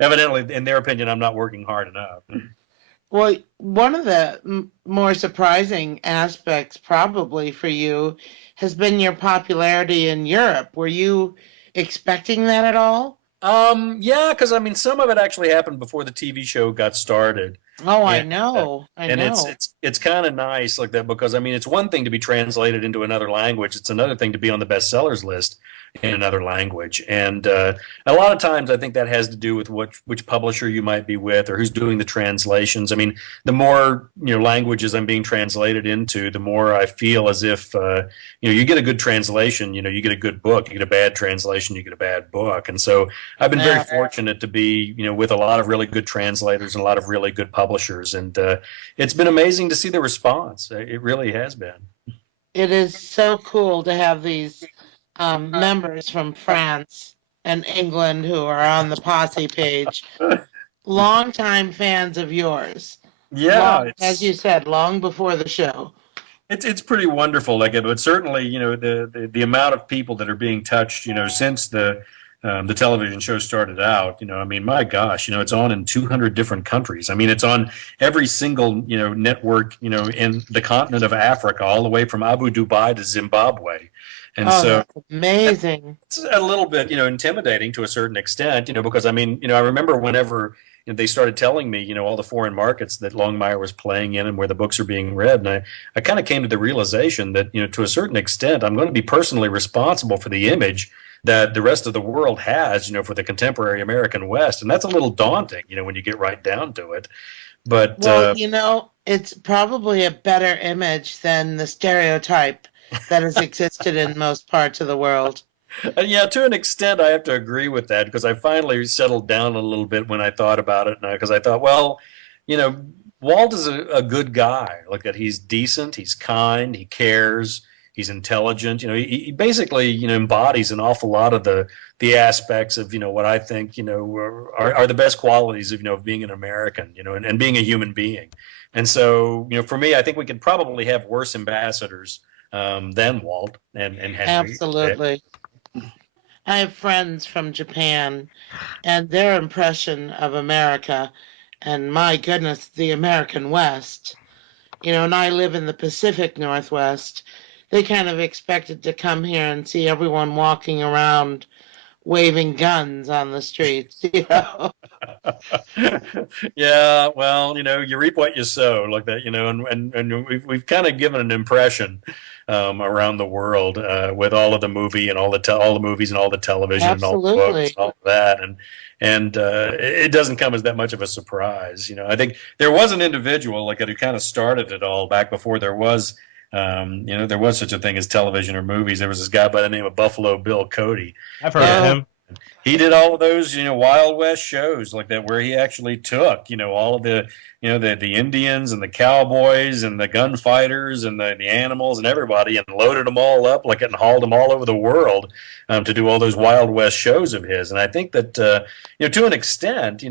evidently, in their opinion, I'm not working hard enough. Well, one of the more surprising aspects probably for you has been your popularity in Europe. Were you expecting that at all? Yeah, because some of it actually happened before the TV show got started. Oh, I know. It's kind of nice like that, because it's one thing to be translated into another language. It's another thing to be on the bestsellers list in another language. And a lot of times I think that has to do with which publisher you might be with, or who's doing the translations. The more languages I'm being translated into, the more I feel as if you get a good translation, you get a good book. You get a bad translation, you get a bad book. And so I've been very fortunate to be with a lot of really good translators and a lot of really good publishers, and it's been amazing to see the response. It really has been. It is so cool to have these members from France and England who are on the Posse page, longtime fans of yours. Yeah, Long, as you said, long before the show. it's pretty wonderful, like, but certainly, the amount of people that are being touched, since the television show started out, I mean, my gosh, it's on in 200 different countries. I mean, it's on every single, network, in the continent of Africa, all the way from Abu Dhabi to Zimbabwe. And Oh, so that's amazing. it's a little bit, intimidating to a certain extent, because I mean, I remember whenever they started telling me, all the foreign markets that Longmire was playing in and where the books are being read. And I kind of came to the realization that, to a certain extent, I'm going to be personally responsible for the image that the rest of the world has, for the contemporary American West. And that's a little daunting, when you get right down to it. But, well, it's probably a better image than the stereotype that has existed in most parts of the world. Yeah, to an extent, I have to agree with that, because I finally settled down a little bit when I thought about it, because I thought, well, Walt is a good guy. Look, that he's decent, he's kind, he cares, he's intelligent. He basically embodies an awful lot of the aspects of what I think are the best qualities of being an American, and being a human being. And so for me, I think we could probably have worse ambassadors than Walt and Henry. Absolutely. I have friends from Japan, and their impression of America, and my goodness, the American West, and I live in the Pacific Northwest, they kind of expected to come here and see everyone walking around waving guns on the streets, Yeah, well, you reap what you sow, like that, and we've kind of given an impression around the world with all of the movie and all the movies and all the television and all the books and all of that, and it doesn't come as that much of a surprise. I think there was an individual like that who kind of started it all back before there was. There was such a thing as television or movies. There was this guy by the name of Buffalo Bill Cody. I've heard of him. He did all of those, Wild West shows like that, where he actually took, all of the, the Indians and the cowboys and the gunfighters and the animals and everybody, and loaded them all up like it and hauled them all over the world to do all those Wild West shows of his. And I think that, to an extent,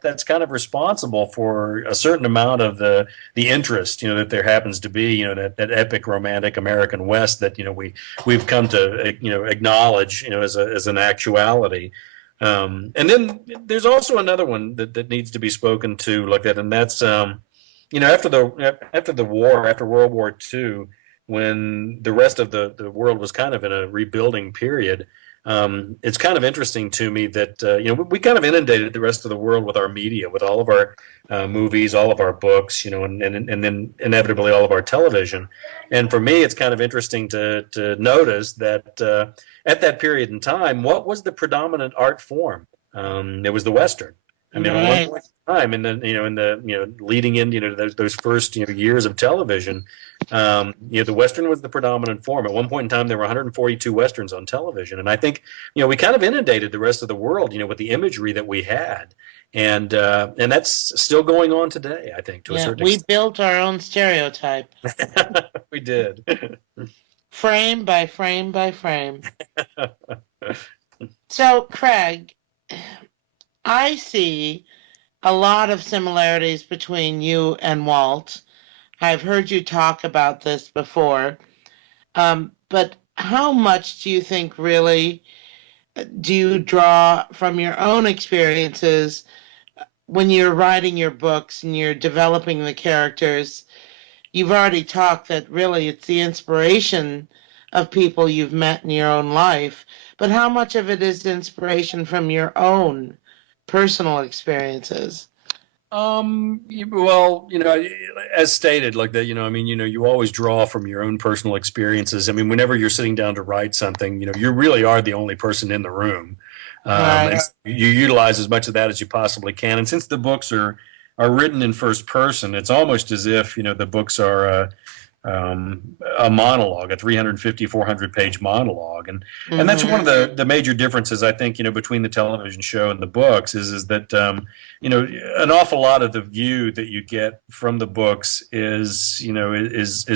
that's kind of responsible for a certain amount of the interest, that there happens to be, that epic romantic American West that, we've come to, acknowledge, as an actuality. And then there's also another one that needs to be spoken to like that, and that's after the war, after World War II, when the rest of the world was kind of in a rebuilding period. It's kind of interesting to me that we kind of inundated the rest of the world with our media, with all of our movies, all of our books, and then inevitably all of our television. And for me, it's kind of interesting to notice that at that period in time, what was the predominant art form? It was the Western. I mean, right. at one point in time, leading in, those first years of television, the Western was the predominant form. At one point in time, there were 142 Westerns on television, and I think we kind of inundated the rest of the world, with the imagery that we had, and that's still going on today. I think to a certain extent. We built our own stereotype. We did. Frame by frame by frame. So, Craig, I see a lot of similarities between you and Walt. I've heard you talk about this before. But how much do you think really do you draw from your own experiences when you're writing your books and you're developing the characters? You've already talked that really it's the inspiration of people you've met in your own life, but how much of it is inspiration from your own personal experiences? Well, as stated, like that, you always draw from your own personal experiences. I mean, whenever you're sitting down to write something, you really are the only person in the room. Right. And you utilize as much of that as you possibly can. And since the books are written in first person, it's almost as if, the books are a monologue, a 350, 400-page monologue. And that's one of the major differences, I think, between the television show and the books is that, an awful lot of the view that you get from the books is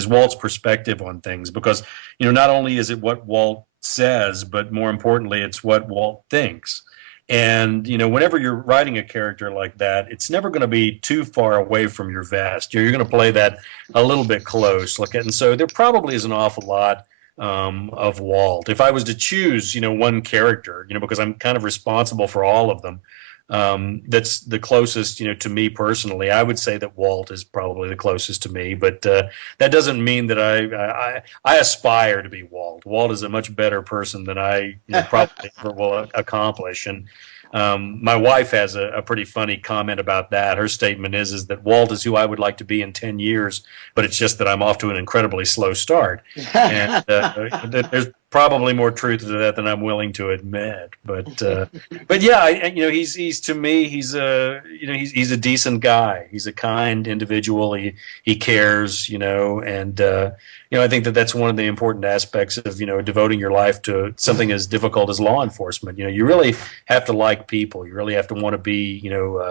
Walt's perspective on things, because, not only is it what Walt says, but more importantly, it's what Walt thinks. And, whenever you're writing a character like that, it's never going to be too far away from your vest. You're going to play that a little bit close. And so there probably is an awful lot of Walt. If I was to choose, one character, because I'm kind of responsible for all of them, that's the closest, to me personally, I would say that Walt is probably the closest to me. But that doesn't mean that I aspire to be Walt. Walt is a much better person than I probably ever will accomplish. And my wife has a pretty funny comment about that. Her statement is that Walt is who I would like to be in 10 years, but it's just that I'm off to an incredibly slow start. And there's probably more truth to that than I'm willing to admit. But yeah, he's to me, he's a decent guy. He's a kind individual. He cares, and I think that that's one of the important aspects of, devoting your life to something as difficult as law enforcement. You really have to like people. You really have to want to be,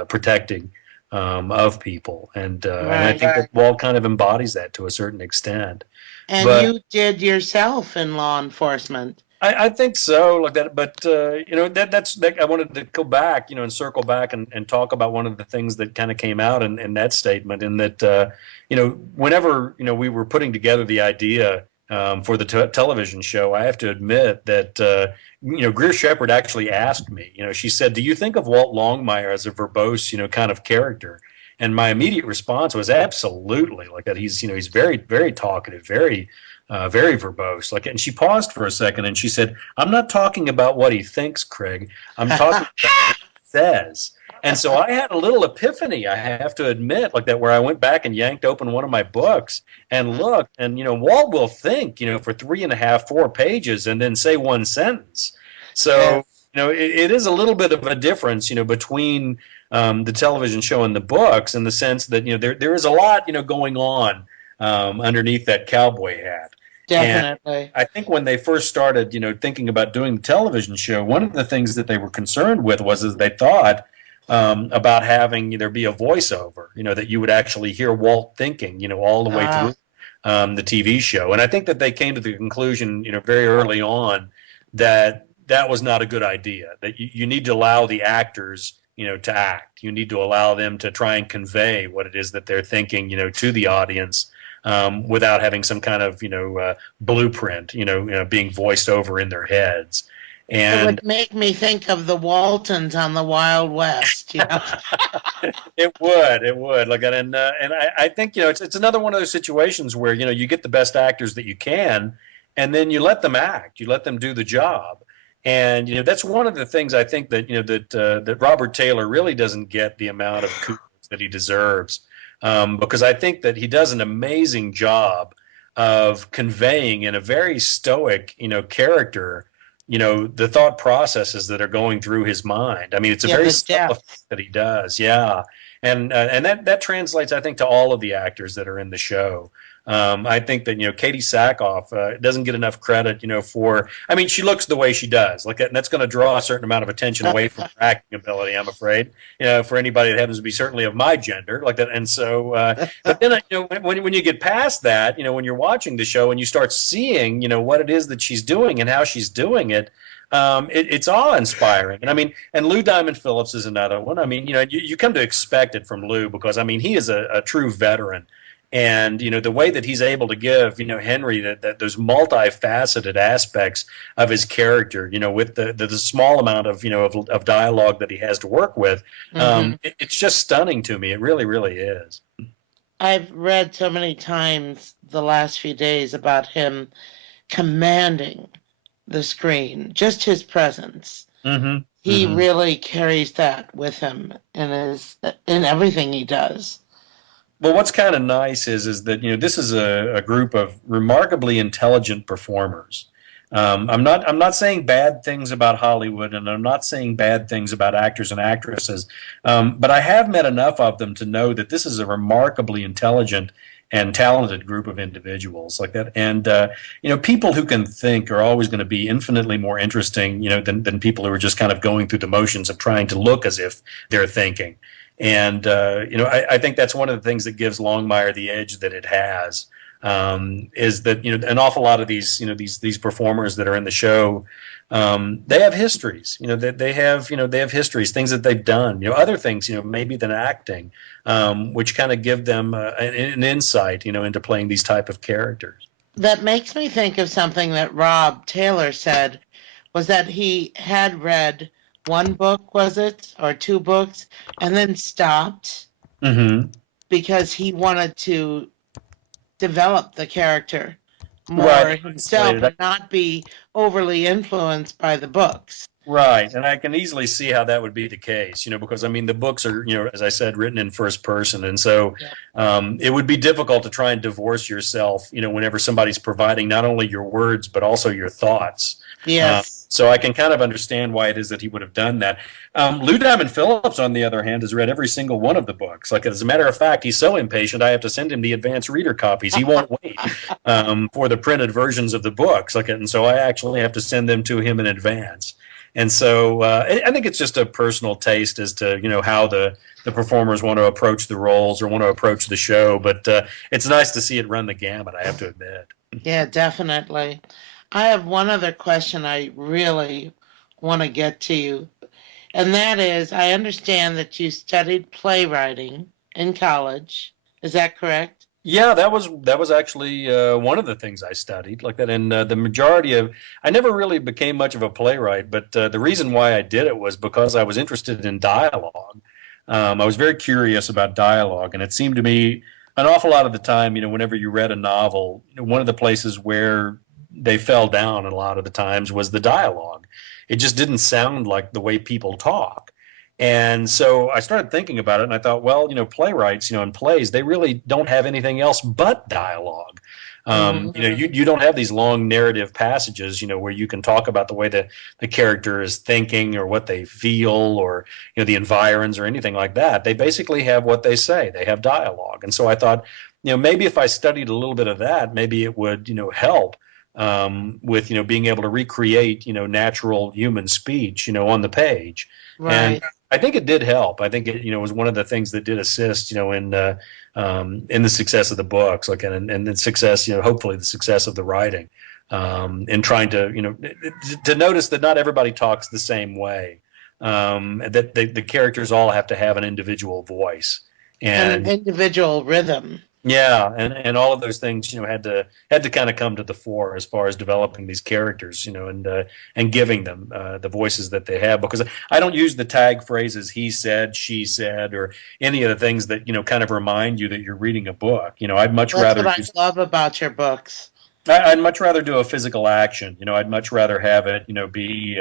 protecting of people. And I think that Walt kind of embodies that to a certain extent. And you did yourself in law enforcement. I think so, like that. But that's I wanted to go back, and circle back and talk about one of the things that kind of came out in that statement, in that whenever we were putting together the idea for the television show, I have to admit that Greer Shepard actually asked me. She said, "Do you think of Walt Longmire as a verbose, kind of character?" And my immediate response was absolutely, like that. He's very, very talkative, very verbose. And she paused for a second and she said, "I'm not talking about what he thinks, Craig. I'm talking about what he says." And so I had a little epiphany, I have to admit, like that, where I went back and yanked open one of my books and looked, and Walt will think, for 3.5, 4 pages and then say one sentence. So, it is a little bit of a difference, between the television show and the books, in the sense that there is a lot going on underneath that cowboy hat. Definitely. And I think when they first started thinking about doing the television show, one of the things that they were concerned with was that they thought about having there be a voiceover, that you would actually hear Walt thinking all the way through the TV show. And I think that they came to the conclusion very early on that was not a good idea, that you need to allow the actors to act. You need to allow them to try and convey what it is that they're thinking, to the audience, without having some kind of, blueprint, being voiced over in their heads. And it would make me think of the Waltons on the Wild West. It would. And I think it's another one of those situations where you get the best actors that you can, and then you let them act. You let them do the job. And that's one of the things I think that that Robert Taylor really doesn't get the amount of kudos that he deserves, because I think that he does an amazing job of conveying in a very stoic character the thought processes that are going through his mind. I mean, it's a very subtle thing that he does, and that translates, I think, to all of the actors that are in the show. I think that Katie Sackhoff doesn't get enough credit, for. I mean, she looks the way she does, and that's going to draw a certain amount of attention away from her acting ability, I'm afraid. For anybody that happens to be certainly of my gender, like that. And so, but then when you get past that, when you're watching the show and you start seeing, what it is that she's doing and how she's doing it. It's awe-inspiring. And I mean, and Lou Diamond Phillips is another one. I mean, you come to expect it from Lou, because I mean, he is a true veteran. And the way that he's able to give Henry that those multifaceted aspects of his character, with the small amount of of dialogue that he has to work with, it's just stunning to me. It really, really is. I've read so many times the last few days about him commanding the screen, just his presence. He really carries that with him in everything he does. Well, what's kind of nice is that this is a group of remarkably intelligent performers. I'm not saying bad things about Hollywood, and I'm not saying bad things about actors and actresses, but I have met enough of them to know that this is a remarkably intelligent and talented group of individuals like that. And people who can think are always going to be infinitely more interesting, than people who are just kind of going through the motions of trying to look as if they're thinking. And I think that's one of the things that gives Longmire the edge that it has. is that an awful lot of these these performers that are in the show, they have histories. They have histories, things that they've done. Other things, maybe than acting, which kind of give them an insight, into playing these type of characters. That makes me think of something that Rob Taylor said, was that he had read one book, was it, or two books, and then stopped because he wanted to develop the character more himself and not be overly influenced by the books. Right, and I can easily see how that would be the case, because I mean the books are, as I said, written in first person, and so it would be difficult to try and divorce yourself, whenever somebody's providing not only your words but also your thoughts. Yes. So I can kind of understand why it is that he would have done that. Lou Diamond Phillips, on the other hand, has read every single one of the books. Like, as a matter of fact, he's so impatient, I have to send him the advanced reader copies. He won't wait for the printed versions of the books. And so I actually have to send them to him in advance. And so I think it's just a personal taste as to, how the performers want to approach the roles or want to approach the show. But it's nice to see it run the gamut, I have to admit. Yeah, definitely. I have one other question I really want to get to you, and that is, I understand that you studied playwriting in college. Is that correct? Yeah, that was actually one of the things I studied like that. And the majority of, I never really became much of a playwright, but the reason why I did it was because I was interested in dialogue. I was very curious about dialogue, and it seemed to me an awful lot of the time, whenever you read a novel, one of the places where they fell down a lot of the times was the dialogue. It just didn't sound like the way people talk. And so I started thinking about it, and I thought, well, playwrights, in plays, they really don't have anything else but dialogue. You don't have these long narrative passages, where you can talk about the way the character is thinking or what they feel or, the environs or anything like that. They basically have what they say. They have dialogue. And so I thought, maybe if I studied a little bit of that, maybe it would, help with, being able to recreate, natural human speech, on the page. Right. And I think it did help. I think it, was one of the things that did assist, in the success of the books, and the success, hopefully the success of the writing, in trying to, to notice that not everybody talks the same way, that the characters all have to have an individual voice and an individual rhythm. Yeah, and all of those things, had to kind of come to the fore as far as developing these characters, and giving them the voices that they have. Because I don't use the tag phrases "he said," "she said," or any of the things that kind of remind you that you're reading a book. I'd much rather. That's what I love about your books. I'd much rather do a physical action. I'd much rather have it, be.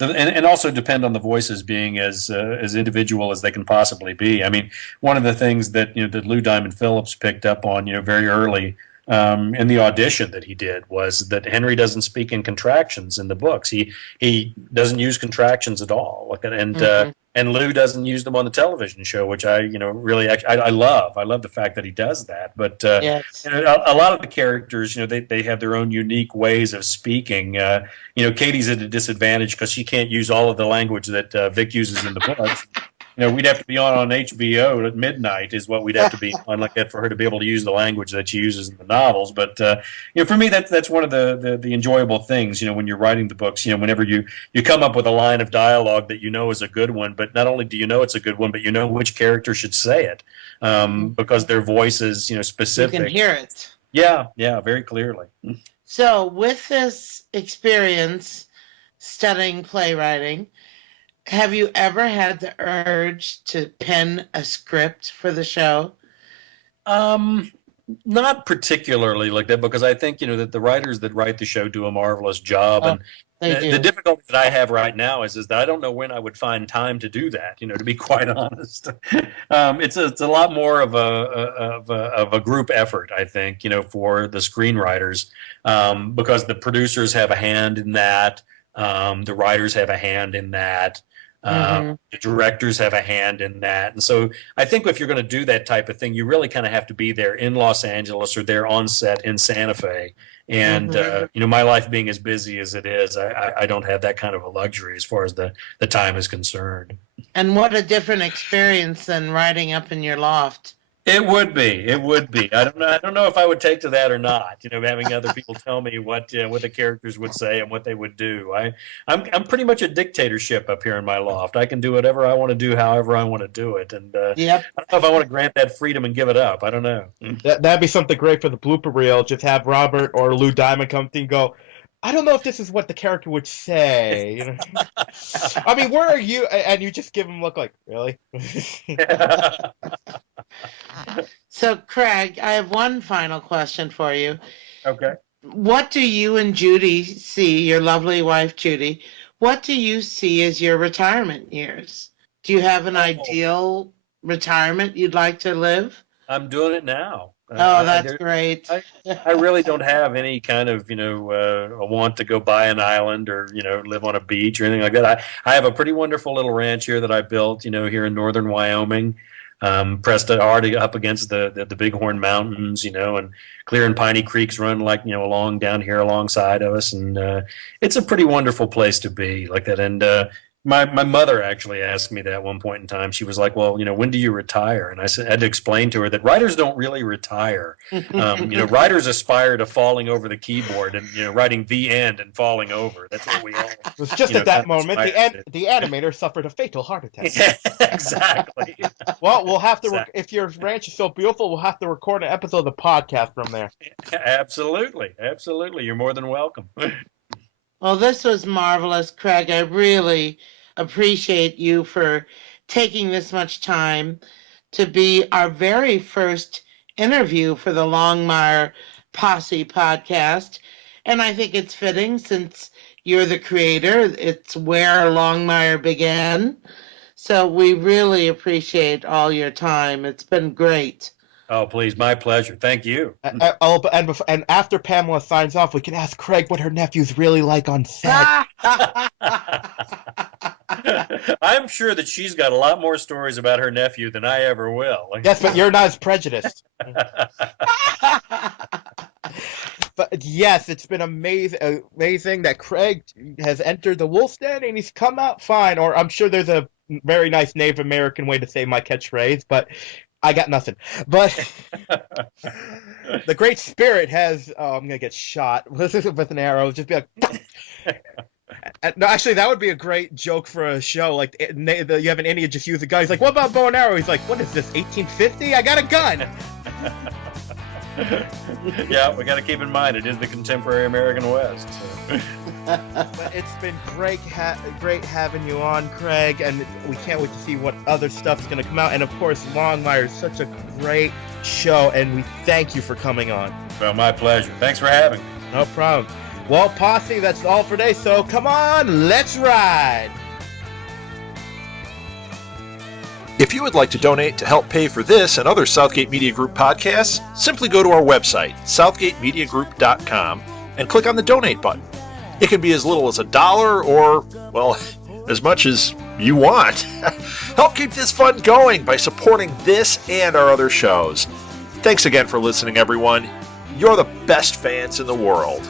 And also depend on the voices being as individual as they can possibly be. I mean, one of the things that that Lou Diamond Phillips picked up on very early in the audition that he did was that Henry doesn't speak in contractions in the books. He doesn't use contractions at all. And Lou doesn't use them on the television show, which I really I love. I love the fact that he does that. But yes. A lot of the characters, they have their own unique ways of speaking. Katie's at a disadvantage because she can't use all of the language that Vic uses in the books. We'd have to be on HBO at midnight is what we'd have to be on like that for her to be able to use the language that she uses in the novels. But for me, that's one of the enjoyable things. When you're writing the books, whenever you come up with a line of dialogue that is a good one, but not only do you know it's a good one, but which character should say it because their voice is specific. You can hear it. Yeah, very clearly. So with this experience studying playwriting, have you ever had the urge to pen a script for the show? Not particularly like that, because I think that the writers that write the show do a marvelous job, and the difficulty that I have right now is that I don't know when I would find time to do that. To be quite honest, it's a lot more of a group effort, I think. For the screenwriters, because the producers have a hand in that, the writers have a hand in that. The directors have a hand in that. And so I think if you're going to do that type of thing, you really kind of have to be there in Los Angeles or there on set in Santa Fe. And, my life being as busy as it is, I don't have that kind of a luxury as far as the time is concerned. And what a different experience than writing up in your loft. It would be. It would be. I don't know. I don't know if I would take to that or not. Having other people tell me what the characters would say and what they would do. I'm pretty much a dictatorship up here in my loft. I can do whatever I want to do, however I want to do it, and Yep. I don't know if I want to grant that freedom and give it up. I don't know. That'd be something great for the blooper reel. Just have Robert or Lou Diamond come and go, I don't know if this is what the character would say. I mean, where are you? And you just give him a look like, really? So, Craig, I have one final question for you. Okay. What do you and Judy see, your lovely wife, Judy, what do you see as your retirement years? Do you have an ideal retirement you'd like to live? I'm doing it now. Oh, that's great. I really don't have any kind of, a want to go buy an island or, live on a beach or anything like that. I have a pretty wonderful little ranch here that I built, here in northern Wyoming, pressed hard up against the Bighorn Mountains, and Clear and Piney Creeks run like, along down here alongside of us. And it's a pretty wonderful place to be like that. And my mother actually asked me that at one point in time. She was like, well, when do you retire? And I had to explain to her that writers don't really retire. Writers aspire to falling over the keyboard and, writing the end and falling over. That's what we all. It was just at that moment the animator suffered a fatal heart attack. Yeah, exactly. Well, we'll have to, if your ranch is so beautiful, we'll have to record an episode of the podcast from there. Absolutely. Absolutely. You're more than welcome. Well, this was marvelous, Craig. I really appreciate you for taking this much time to be our very first interview for the Longmire Posse Podcast. And I think it's fitting since you're the creator. It's where Longmire began. So we really appreciate all your time. It's been great. Oh, please. My pleasure. Thank you. And after Pamela signs off, we can ask Craig what her nephew's really like on set. I'm sure that she's got a lot more stories about her nephew than I ever will. Yes, but you're not as prejudiced. But yes, it's been amazing that Craig has entered the Wolf's Den and he's come out fine. Or I'm sure there's a very nice Native American way to say my catchphrase, but I got nothing. But the Great Spirit has, I'm going to get shot with an arrow. Just be like, no, actually, that would be a great joke for a show. Like, you have an Indian just use a gun. He's like, what about bow and arrow? He's like, what is this, 1850? I got a gun. Yeah, we got to keep in mind it is the contemporary American West. So. But it's been great having you on, Craig, and we can't wait to see what other stuff's going to come out. And of course, Longmire is such a great show, and we thank you for coming on. Well, my pleasure. Thanks for having me. No problem. Well, Posse, that's all for today. So come on, let's ride. If you would like to donate to help pay for this and other Southgate Media Group podcasts, simply go to our website, southgatemediagroup.com, and click on the donate button. It can be as little as $1 or, well, as much as you want. Help keep this fun going by supporting this and our other shows. Thanks again for listening, everyone. You're the best fans in the world.